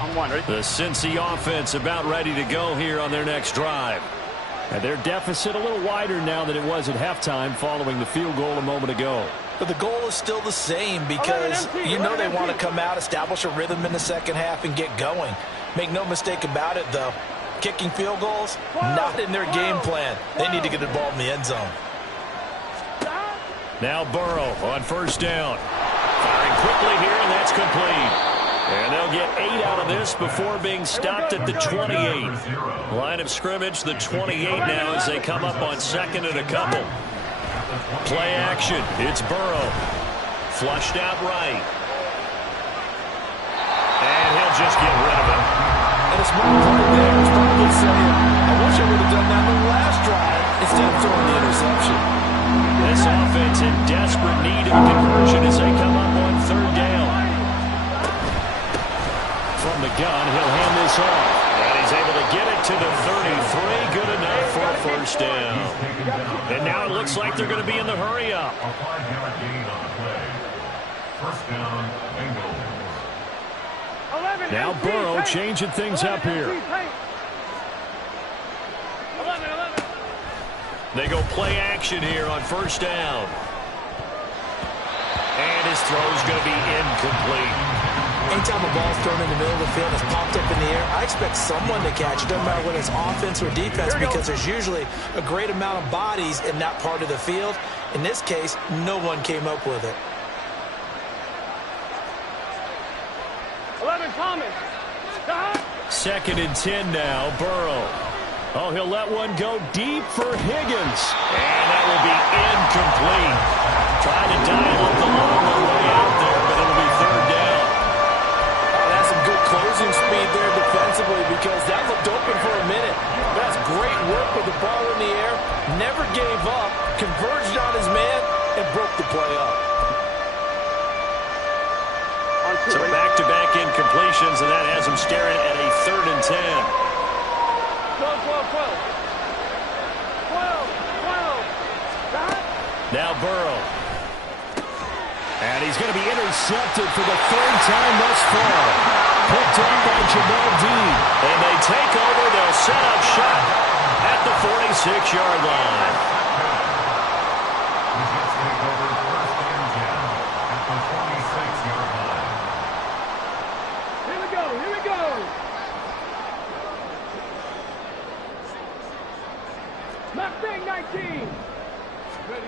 On one, ready? The Cincy offense about ready to go here on their next drive. And their deficit a little wider now than it was at halftime following the field goal a moment ago. But the goal is still the same because you know they want to come out, establish a rhythm in the second half, and get going. Make no mistake about it, though. Kicking field goals, not in their game plan. They need to get the ball in the end zone. Now Burrow on first down. Firing quickly here, and that's complete. And they'll get 8 out of this before being stopped at the 28. Line of scrimmage, the 28 now as they come up on second and a couple. Play action. It's Burrow. Flushed out right. And he'll just get rid of it. And a small play there. It's probably saying, I wish I would have done that the last drive instead of throwing the interception. This offense in desperate need of conversion as they come up on third down. From the gun, he'll hand this off. And he's able to get it to the 33. Good enough for a first down. And now it looks like they're going to be in the hurry-up. A 5-yard gain on the play. First down, Bengals. Now Burrow changing things up here. 11. They go play action here on first down. And his throw's going to be incomplete. Anytime a ball's thrown in the middle of the field, it's popped up in the air, I expect someone to catch it, no matter whether it's offense or defense, because there's usually a great amount of bodies in that part of the field. In this case, no one came up with it. 11, Thomas. Second and 10 now, Burrow. Oh, he'll let one go deep for Higgins. And that will be incomplete. Trying to dial up the long way out there, but it'll be third down. That's some good closing speed there defensively because that looked open for a minute. That's great work with the ball in the air. Never gave up, converged on his man, and broke the play up. So back-to-back incompletions, and that has him staring at a third and 10. 12. Now Burrow. And he's going to be intercepted for the third time thus far. Picked up by Jamel Dean. And they take over. They'll set up shop at the 46-yard line. Here we go. Mustang 19. Ready?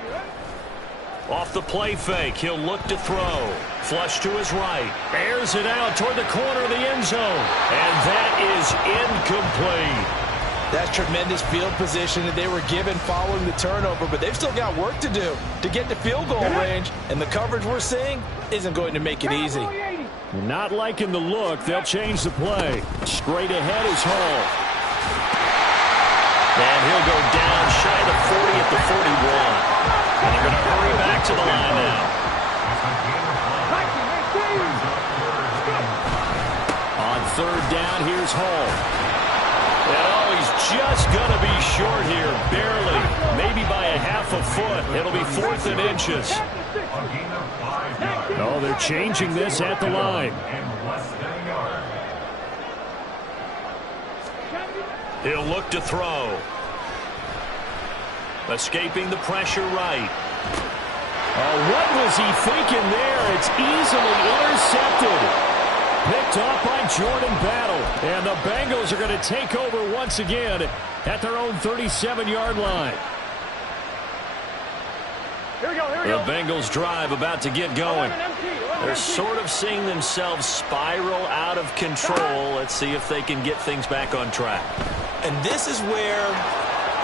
Off the play fake, he'll look to throw. Flush to his right. Airs it out toward the corner of the end zone. And that is incomplete. That's tremendous field position that they were given following the turnover, but they've still got work to do to get to field goal range, and the coverage we're seeing isn't going to make it easy. Not liking the look. They'll change the play. Straight ahead is Hall. And he'll go down shy of the 40 at the 41. And they're going to hurry back to the line now. On third down, here's Hall. And oh, he's just going to be short here, barely. Maybe by a half a foot. It'll be 4th and inches. Oh, they're changing this at the line. He'll look to throw. Escaping the pressure right. Oh, what was he thinking there? It's easily intercepted. Picked off by Jordan Battle. And the Bengals are going to take over once again at their own 37-yard line. Here we go. The Bengals drive about to get going. They're sort of seeing themselves spiral out of control. Let's see if they can get things back on track. And this is where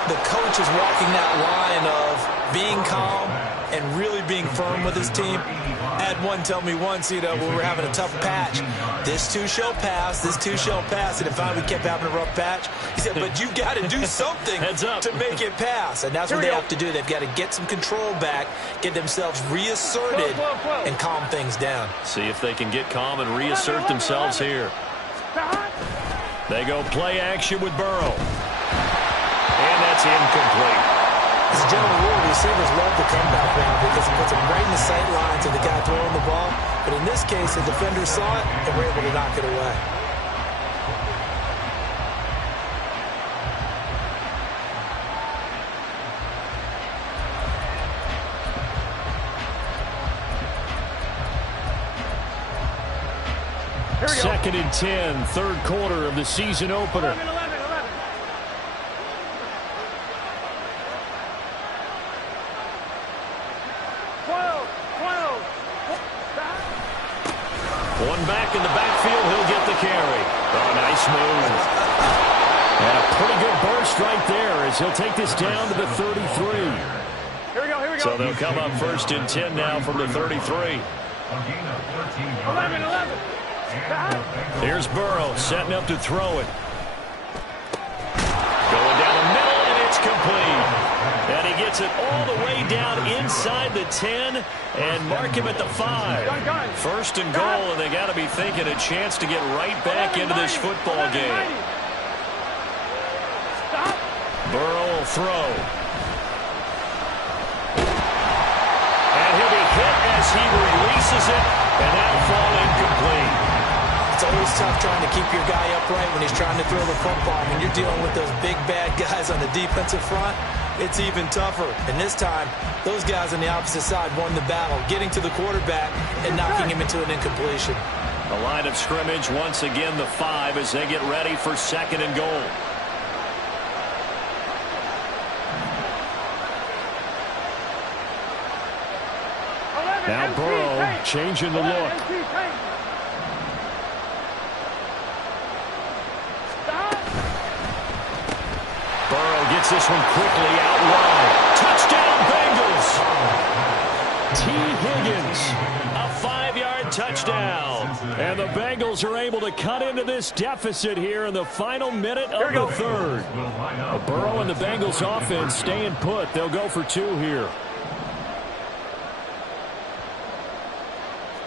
the coach is walking that line of being calm and really being firm with his team. I had one tell me once, when we were having a tough patch, this too shall pass, this too shall pass. And if we kept having a rough patch, he said, but you got to do something to make it pass. And that's what they have to do. They've got to get some control back, get themselves reasserted, and calm things down. See if they can get calm and reassert themselves here. They go play action with Burrow. And that's incomplete. As a general rule, receivers love the comeback route because it puts them right in the sight lines of the guy throwing the ball. But in this case, the defenders saw it and were able to knock it away. Second and 10, third quarter of the season opener. 11, 11, 11. 12, 12. One back in the backfield, he'll get the carry. Oh, nice move. And a pretty good burst right there as he'll take this down to the 33. Here we go, here we go. So they'll come up first and 10 now from the 33. 11, 11. Here's Burrow setting up to throw it. Going down the middle, and it's complete. And he gets it all the way down inside the 10 and mark him at the 5. First and goal, and they got to be thinking a chance to get right back into this football game. Burrow will throw. And he'll be hit as he releases it, and that'll fall incomplete. It's always tough trying to keep your guy upright when he's trying to throw the football. When you're dealing with those big, bad guys on the defensive front, it's even tougher. And this time, those guys on the opposite side won the battle, getting to the quarterback and knocking him into an incompletion. The line of scrimmage, once again, the 5 as they get ready for second and goal. Now Burrow changing the look. Burrow gets this one quickly out wide. Touchdown Bengals. T. Higgins, a 5-yard touchdown. And the Bengals are able to cut into this deficit here in the final minute of the third. Burrow and the Bengals offense staying put. They'll go for 2 here.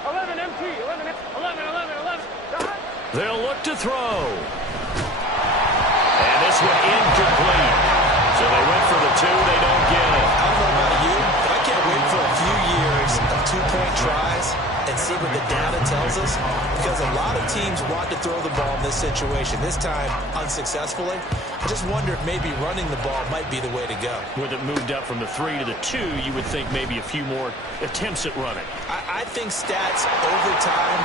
11 MT, 11, 11, 11, 11. They'll look to throw. And this one incomplete. So they went for the 2. They don't get it. I don't know about you, but I can't wait for a few years of 2-point tries and see what the data tells us, because a lot of teams want to throw the ball in this situation. This time, unsuccessfully. I just wonder if maybe running the ball might be the way to go. With it moved up from the 3 to the 2, you would think maybe a few more attempts at running. I think stats over time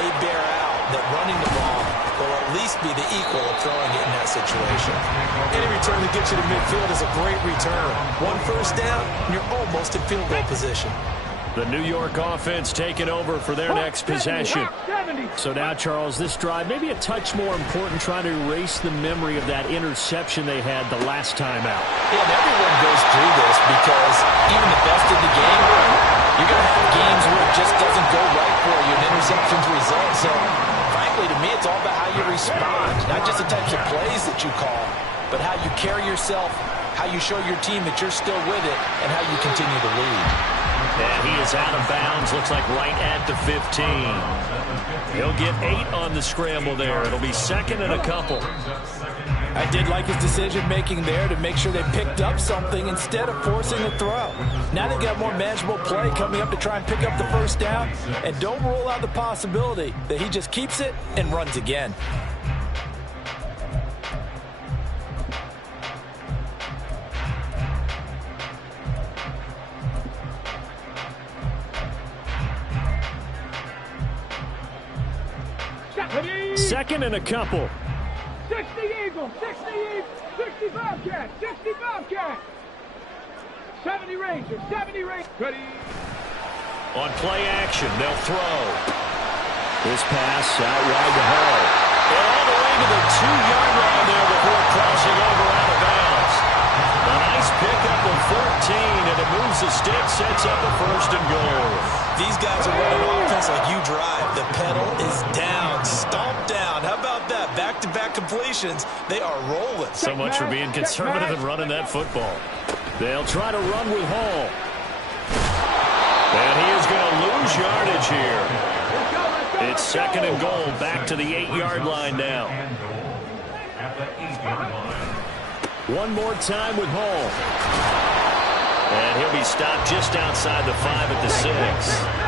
may bear out that running the ball will at least be the equal of throwing it in that situation. Any return that gets you to midfield is a great return. 1 first down, and you're almost in field goal position. The New York offense taking over for their next possession. So now, Charles, this drive maybe a touch more important, trying to erase the memory of that interception they had the last time out. Yeah, and everyone goes through this because even the best of the game, you're going to have games where it just doesn't go right for you, and interceptions result. So, frankly, to me, it's all about how you respond, not just the types of plays that you call, but how you carry yourself, how you show your team that you're still with it, and how you continue to lead. And he is out of bounds, looks like right at the 15. He'll get 8 on the scramble there. It'll be second and a couple. I did like his decision-making there to make sure they picked up something instead of forcing a throw. Now they've got more manageable play coming up to try and pick up the first down. And don't rule out the possibility that he just keeps it and runs again. Second and a couple. 60 Eagles, 60 Eagles, 60 Bobcats, 60 Bobcats. 70 Rangers, 70 Rangers. Ready. On play action, they'll throw. This pass out wide to Hall. And all the way to the 2-yard line there before crossing over out of bounds. A nice pickup of 14, and it moves the stick, sets up a first and goal. These guys are running offense like you drive. The pedal is down, stomped down. How about that? Back-to-back completions. They are rolling. So much for being conservative and running that football. They'll try to run with Hall. And he is going to lose yardage here. It's second and goal, back to the 8-yard line now. One more time with Hall. And he'll be stopped just outside the 5 at the 6.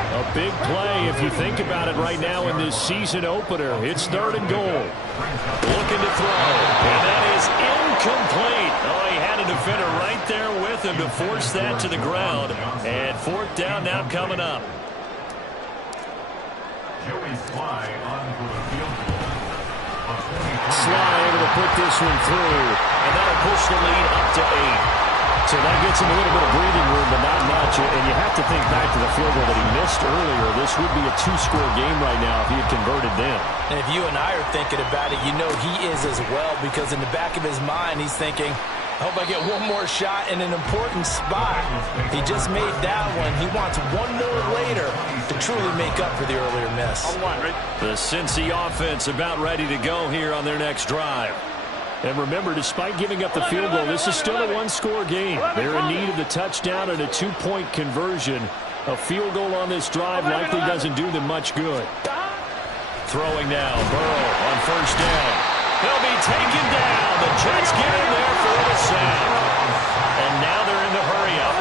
A big play if you think about it right now in this season opener. It's third and goal. Looking to throw. And that is incomplete. Oh, he had a defender right there with him to force that to the ground. And fourth down now coming up. Joey Sly on for the field goal. Sly able to put this one through, and that'll push the lead up to 8. So that gets him a little bit of breathing room, but not much. And you have to think back to the field goal that he missed earlier. This would be a 2-score game right now if he had converted then. And if you and I are thinking about it, you know he is as well, because in the back of his mind, he's thinking, I hope I get one more shot in an important spot. He just made that one. He wants one more later to truly make up for the earlier miss. The Cincy offense about ready to go here on their next drive. And remember, despite giving up the field goal, this is still a 1-score game. They're in need of the touchdown and a 2-point conversion. A field goal on this drive likely doesn't do them much good. Throwing now, Burrow on first down. He'll be taken down. The Jets get in there for the sack. And now they're in the hurry-up.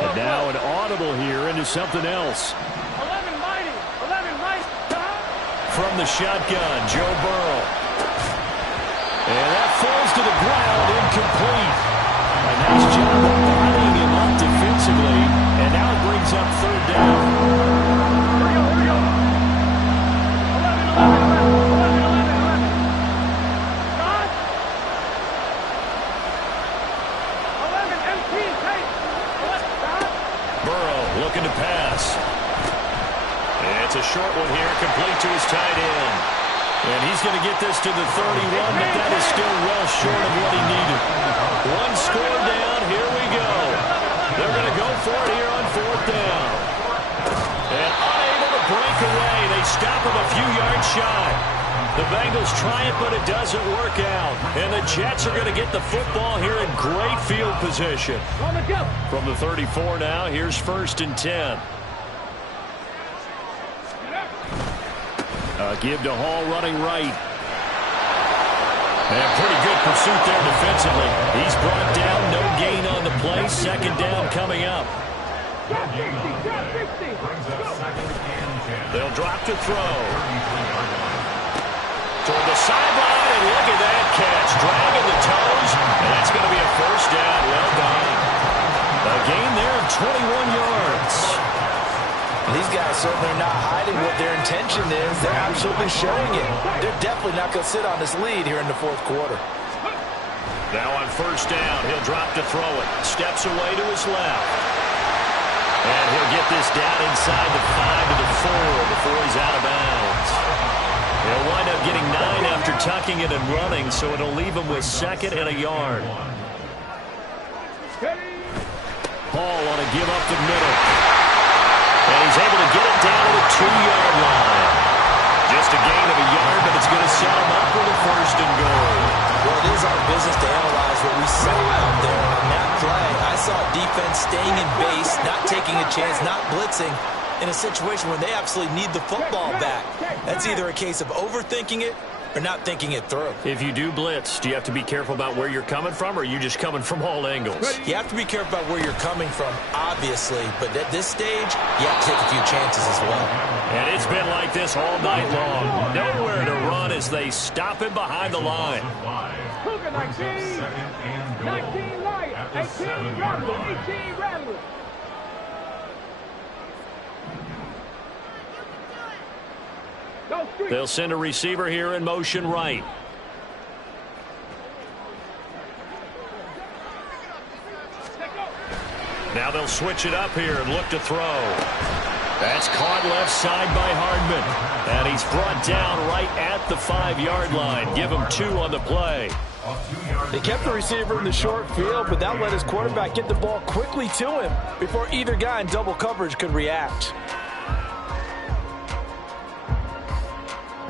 And now an audible here into something else. 11 mighty. 11 mighty. From the shotgun, Joe Burrow. And that falls to the ground, incomplete. A nice job of bodying him up defensively. And now it brings up third down. Here we go. 11. God. 11 MP. Take. Burrow looking to pass. And it's a short one here, complete to his tight end. And he's going to get this to the 31, but that is still well short of what he needed. 1 score down, here we go. They're going to go for it here on 4th down. And unable to break away, they stop him a few yards shy. The Bengals try it, but it doesn't work out. And the Jets are going to get the football here in great field position. From the 34 now, here's 1st and 10. Give to Hall running right. And pretty good pursuit there defensively. He's brought down, no gain on the play. 2nd down coming up. They'll drop to throw. Toward the sideline, and look at that catch. Dragging the toes, and that's going to be a 1st down. Well done. A gain there of 21 yards. These guys certainly are not hiding what their intention is. They're absolutely showing it. They're definitely not going to sit on this lead here in the 4th quarter. Now on 1st down, he'll drop to throw it. Steps away to his left. And he'll get this down inside the 5 to the 4 before he's out of bounds. He'll wind up getting 9 after tucking it and running, so it'll leave him with 2nd and a yard. Hall on a give up the middle. And he's able to get it down to the 2-yard line. Just a gain of a yard, but it's going to set him up for the 1st and goal. Well, it is our business to analyze what we saw out there. On that play, I saw defense staying in base, not taking a chance, not blitzing, in a situation where they absolutely need the football back. That's either a case of overthinking it or not thinking it through. If you do blitz, do you have to be careful about where you're coming from, or are you just coming from all angles? You have to be careful about where you're coming from, obviously, but at this stage, you have to take a few chances as well. And it's been like this all night long. Nowhere to run as they stop him behind the line. 19 light, 18 Rattler. They'll send a receiver here in motion right. Now they'll switch it up here and look to throw. That's caught left side by Hardman. And he's brought down right at the 5-yard line. Give him 2 on the play. They kept the receiver in the short field, but that let his quarterback get the ball quickly to him before either guy in double coverage could react.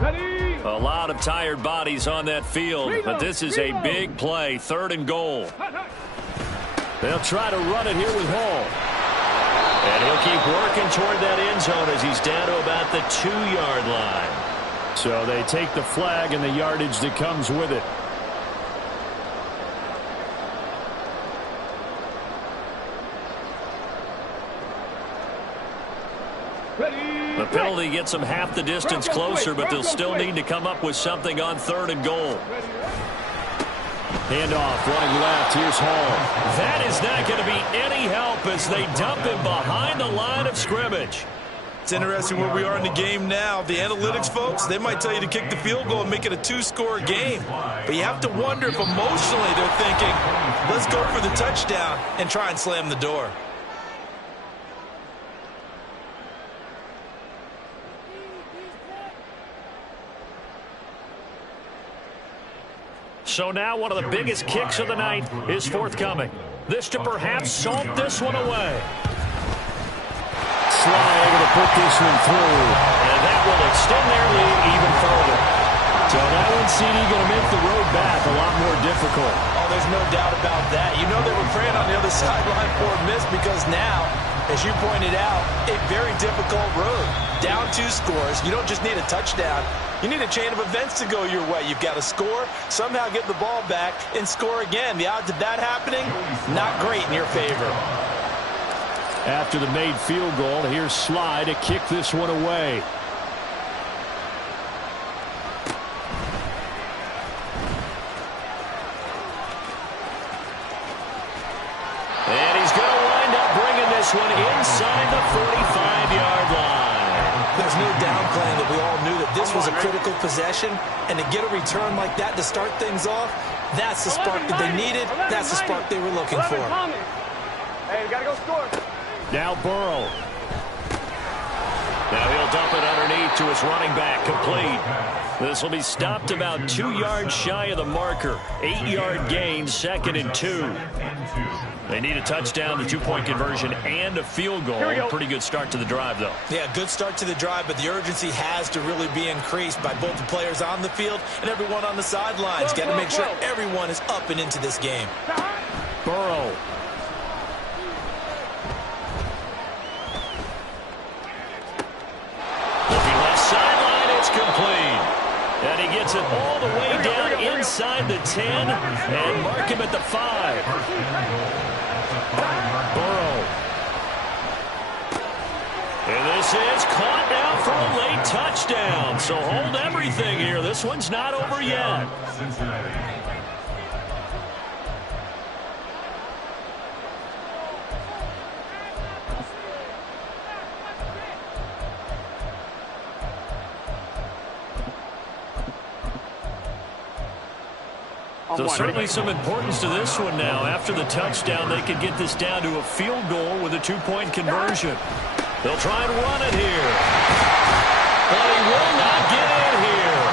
A lot of tired bodies on that field, but this is a big play, 3rd and goal. They'll try to run it here with Hall. And he'll keep working toward that end zone as he's down to about the 2-yard line. So they take the flag and the yardage that comes with it. The penalty gets them half the distance closer, but they'll still need to come up with something on 3rd and goal. Handoff, running left. Here's Hall. That is not going to be any help as they dump him behind the line of scrimmage. It's interesting where we are in the game now. The analytics folks, they might tell you to kick the field goal and make it a 2-score game. But you have to wonder if emotionally they're thinking, let's go for the touchdown and try and slam the door. So now one of the biggest kicks of the night is forthcoming. This to perhaps salt this one away. Sly able to put this one through. And that will extend their lead even further. So that one, CD, going to make the road back a lot more difficult. Oh, there's no doubt about that. You know they were praying on the other sideline for a miss because now, as you pointed out, a very difficult road. Down 2 scores. You don't just need a touchdown. You need a chain of events to go your way. You've got to score, somehow get the ball back, and score again. The odds of that happening, not great in your favor. After the made field goal, here's Sly to kick this one away. And he's going to wind up bringing this one inside the 45-yard line. There's no downplaying that we all knew that this was a critical possession, and to get a return like that to start things off, that's the spark that they needed. That's the spark they were looking for. Hey, we got to go score. Now Burrow. Now he'll dump it underneath to his running back, complete. This will be stopped about 2 yards shy of the marker. 8-yard gain, 2nd and 2. They need a touchdown, the 2-point conversion, and a field goal. Pretty good start to the drive, though. Yeah, good start to the drive, but the urgency has to really be increased by both the players on the field and everyone on the sidelines. Got to make sure everyone is up and into this game. Burrow. Looking left sideline, it's complete. And he gets it all the way down inside the 10 and mark him at the 5. Burrow. And this is caught now for a late touchdown. So hold everything here. This one's not over yet. So certainly some importance to this one now. After the touchdown, they could get this down to a field goal with a 2-point conversion. They'll try and run it here. But he will not get in here.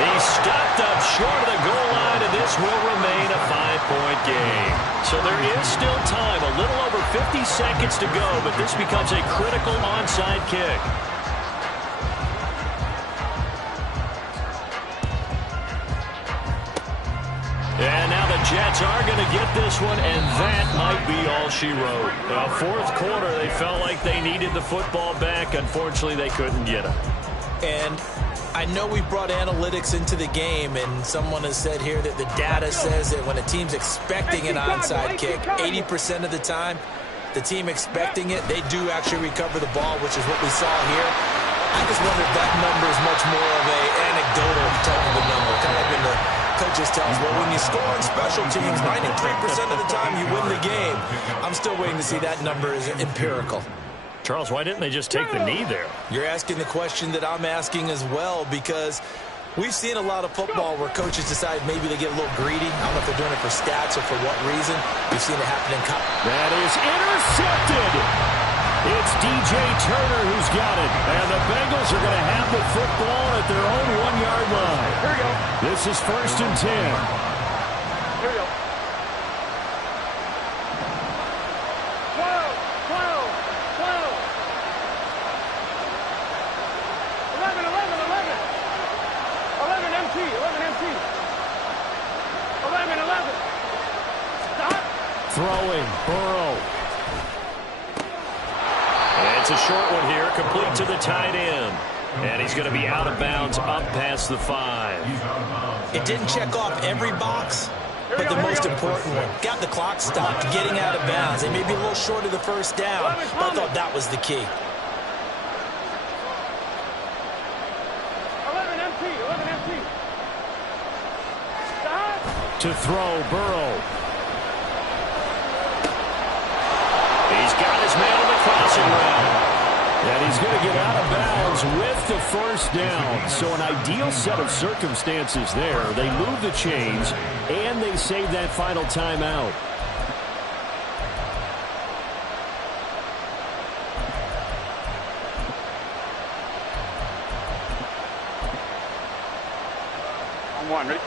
He's stopped up short of the goal line, and this will remain a 5-point game. So there is still time, a little over 50 seconds to go, but this becomes a critical onside kick. And now the Jets are going to get this one, and that might be all she wrote. Fourth quarter, they felt like they needed the football back. Unfortunately, they couldn't get it. And I know we brought analytics into the game, and someone has said here that the data says that when a team's expecting an onside kick, 80% of the time, the team expecting it, they do actually recover the ball, which is what we saw here. I just wonder if that number is much more of an anecdotal type of a number, kind of like when the coaches tell us, well, when you score on special teams, 93% of the time you win the game. I'm still waiting to see that number is empirical. Charles, why didn't they just take the knee there? You're asking the question that I'm asking as well, because we've seen a lot of football where coaches decide maybe they get a little greedy. I don't know if they're doing it for stats or for what reason. We've seen it happen in college. That is intercepted. It's DJ Turner who's got it. And the Bengals are going to have the football at their own 1-yard line. Here we go. This is 1st and 10. Here we go. 11. Stop. Throwing, Burrow. And it's a short one here, complete to the tight end. And he's going to be out of bounds up past the 5. It didn't check off every box, but the most important one. Got the clock stopped, getting out of bounds. They may be a little short of the first down, but I thought that was the key. 11 empty. Stop. To throw, Burrow. He's got his man on the crossing route. And he's going to get out of bounds with the first down. So an ideal set of circumstances there. They move the chains, and they save that final timeout. On one, ready?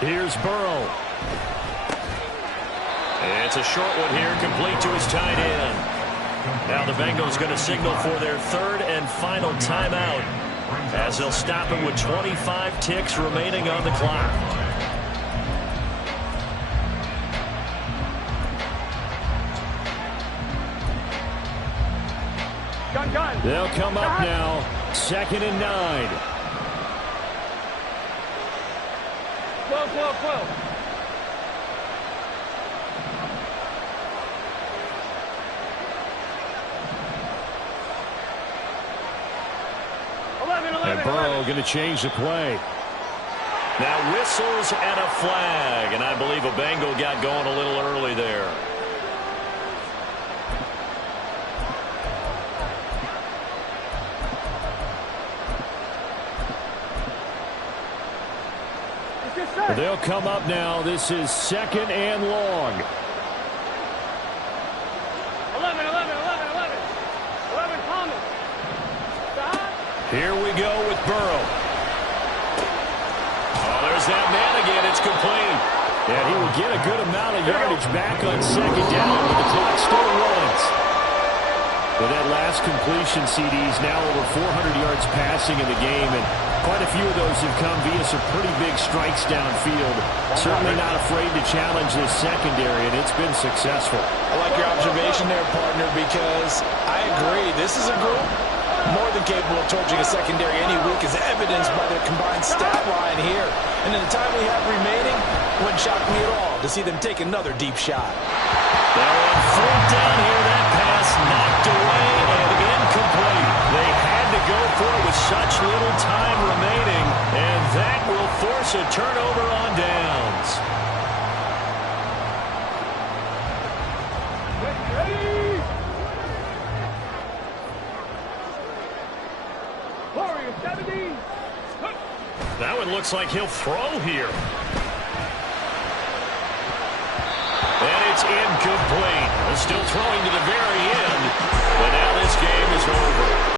Here's Burrow. And it's a short one here, complete to his tight end. Now the Bengals going to signal for their third and final timeout as they'll stop it with 25 ticks remaining on the clock. Gun. They'll come up now, 2nd and 9. 12. And Burrow going to change the play. Now whistles and a flag, and I believe a Bengal got going a little early there. They'll come up now. This is 2nd and long. 11, Thomas. Stop. Here we go with Burrow. Oh, there's that man again. It's complete. And he will get a good amount of yardage back on 2nd down, but the clock still runs. With that last completion, CD's now over 400 yards passing in the game, and quite a few of those have come via some pretty big strikes downfield. Certainly not afraid to challenge this secondary, and it's been successful. I like your observation there, partner, because I agree. This is a group more than capable of torching a secondary any week, as evidenced by their combined stat line here. And in the time we have remaining, it wouldn't shock me at all to see them take another deep shot. They're on 4th down here. That pass knocked away and incomplete. They had to go for it with such little time remaining, and that will force a turnover on downs. That one looks like he'll throw here. And it's incomplete. Still throwing to the very end, but now this game is over.